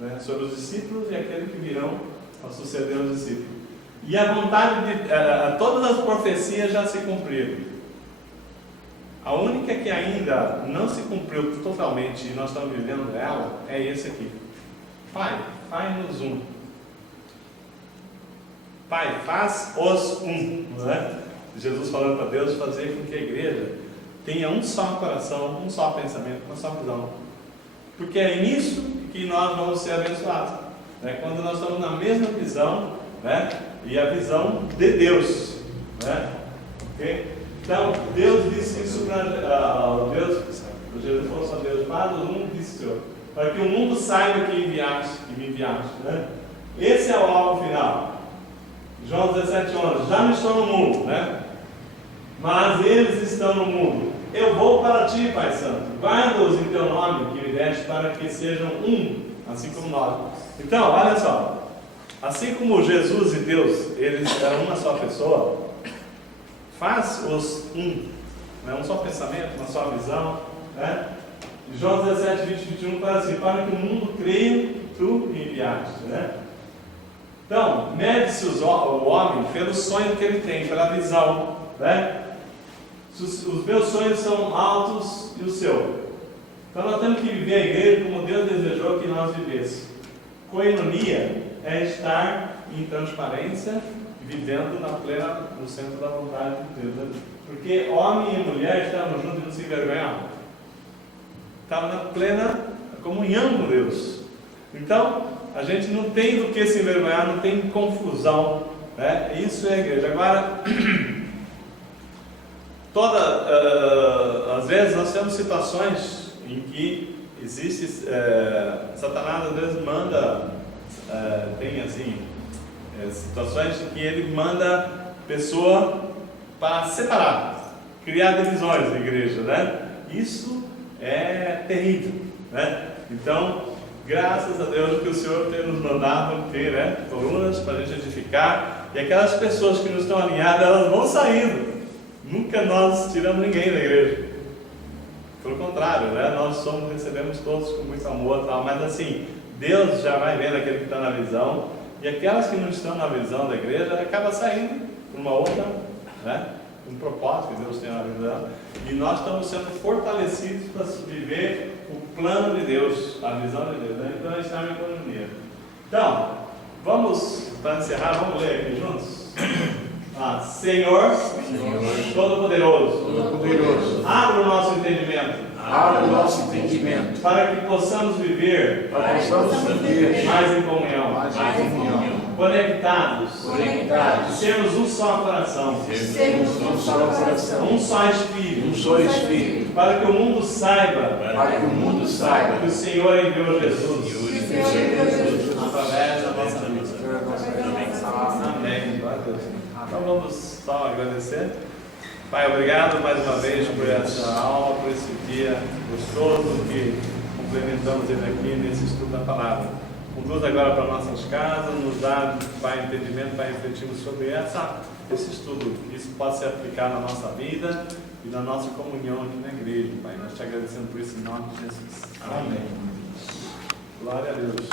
né? Sobre os discípulos e aqueles que virão a suceder os discípulos. E a vontade de todas as profecias já se cumpriram. A única que ainda não se cumpriu totalmente e nós estamos vivendo ela é esse aqui. Pai, faz-nos um. Pai, faz-os um. Não é? Jesus falando para Deus fazer com que a igreja tenha um só coração, um só pensamento, uma só visão. Porque é nisso que nós vamos ser abençoados. Né? Quando nós estamos na mesma visão, né? E a visão de Deus. Né? Okay? Então, Deus disse isso para Deus. Jesus falou só: Deus, faz o mundo, disse o Senhor, para que o mundo saiba que me enviaste. Né? Esse é o alvo final. João 17:11. Já não estou no mundo, né? Mas eles estão no mundo. Eu vou para ti, Pai Santo. Guarda-os em teu nome que me deste, para que sejam um, assim como nós. Então, olha só. Assim como Jesus e Deus, eles eram uma só pessoa, faz-os um, né? Um só pensamento, uma só visão, né? João 17, 20, 21 fala assim: para que o mundo creia, tu me enviaste, né? Então, mede-se o homem pelo sonho que ele tem, pela visão, né? Os meus sonhos são altos e o seu. Então nós temos que viver a igreja como Deus desejou que nós vivêssemos. Coinonia é estar em transparência, vivendo no centro da vontade de Deus. Porque homem e mulher estavam juntos e não se envergonhavam. Estavam na plena comunhão com Deus. Então, a gente não tem do que se envergonhar, não tem confusão, né? Isso é a igreja. Agora, às vezes nós temos situações em que existe, Satanás às vezes manda, tem assim, situações em que ele manda pessoa para separar, criar divisões na igreja, né? Isso é terrível, né? Então, graças a Deus que o Senhor tem nos mandado ter, né, colunas para a gente edificar, e aquelas pessoas que não estão alinhadas, elas vão saindo. Nunca nós tiramos ninguém da igreja. Pelo contrário, né? Nós recebemos todos com muito amor, tal, mas assim, Deus já vai vendo aquele que está na visão, e aquelas que não estão na visão da igreja acaba saindo para uma outra, né? Um propósito que Deus tem na visão, e nós estamos sendo fortalecidos para viver o plano de Deus, a visão de Deus, né? Então a gente está em economia. Então, vamos, para encerrar, vamos ler aqui juntos? Senhor, Todo-Poderoso, abra o nosso entendimento, para que possamos viver, mais em comunhão, conectados, sermos um só coração, um só Espírito, para que o mundo saiba, que o Senhor enviou Jesus, através da nossa vida. Amém. Glória a Deus. Então vamos só agradecer. Pai, obrigado mais uma vez por essa aula, por esse dia gostoso que complementamos ele aqui nesse estudo da palavra. Conduz agora para nossas casas, nos dá, Pai, entendimento para refletirmos sobre esse estudo, que isso possa se aplicar na nossa vida e na nossa comunhão aqui na igreja, Pai. Nós te agradecemos por isso em nome de Jesus. Amém. Glória a Deus.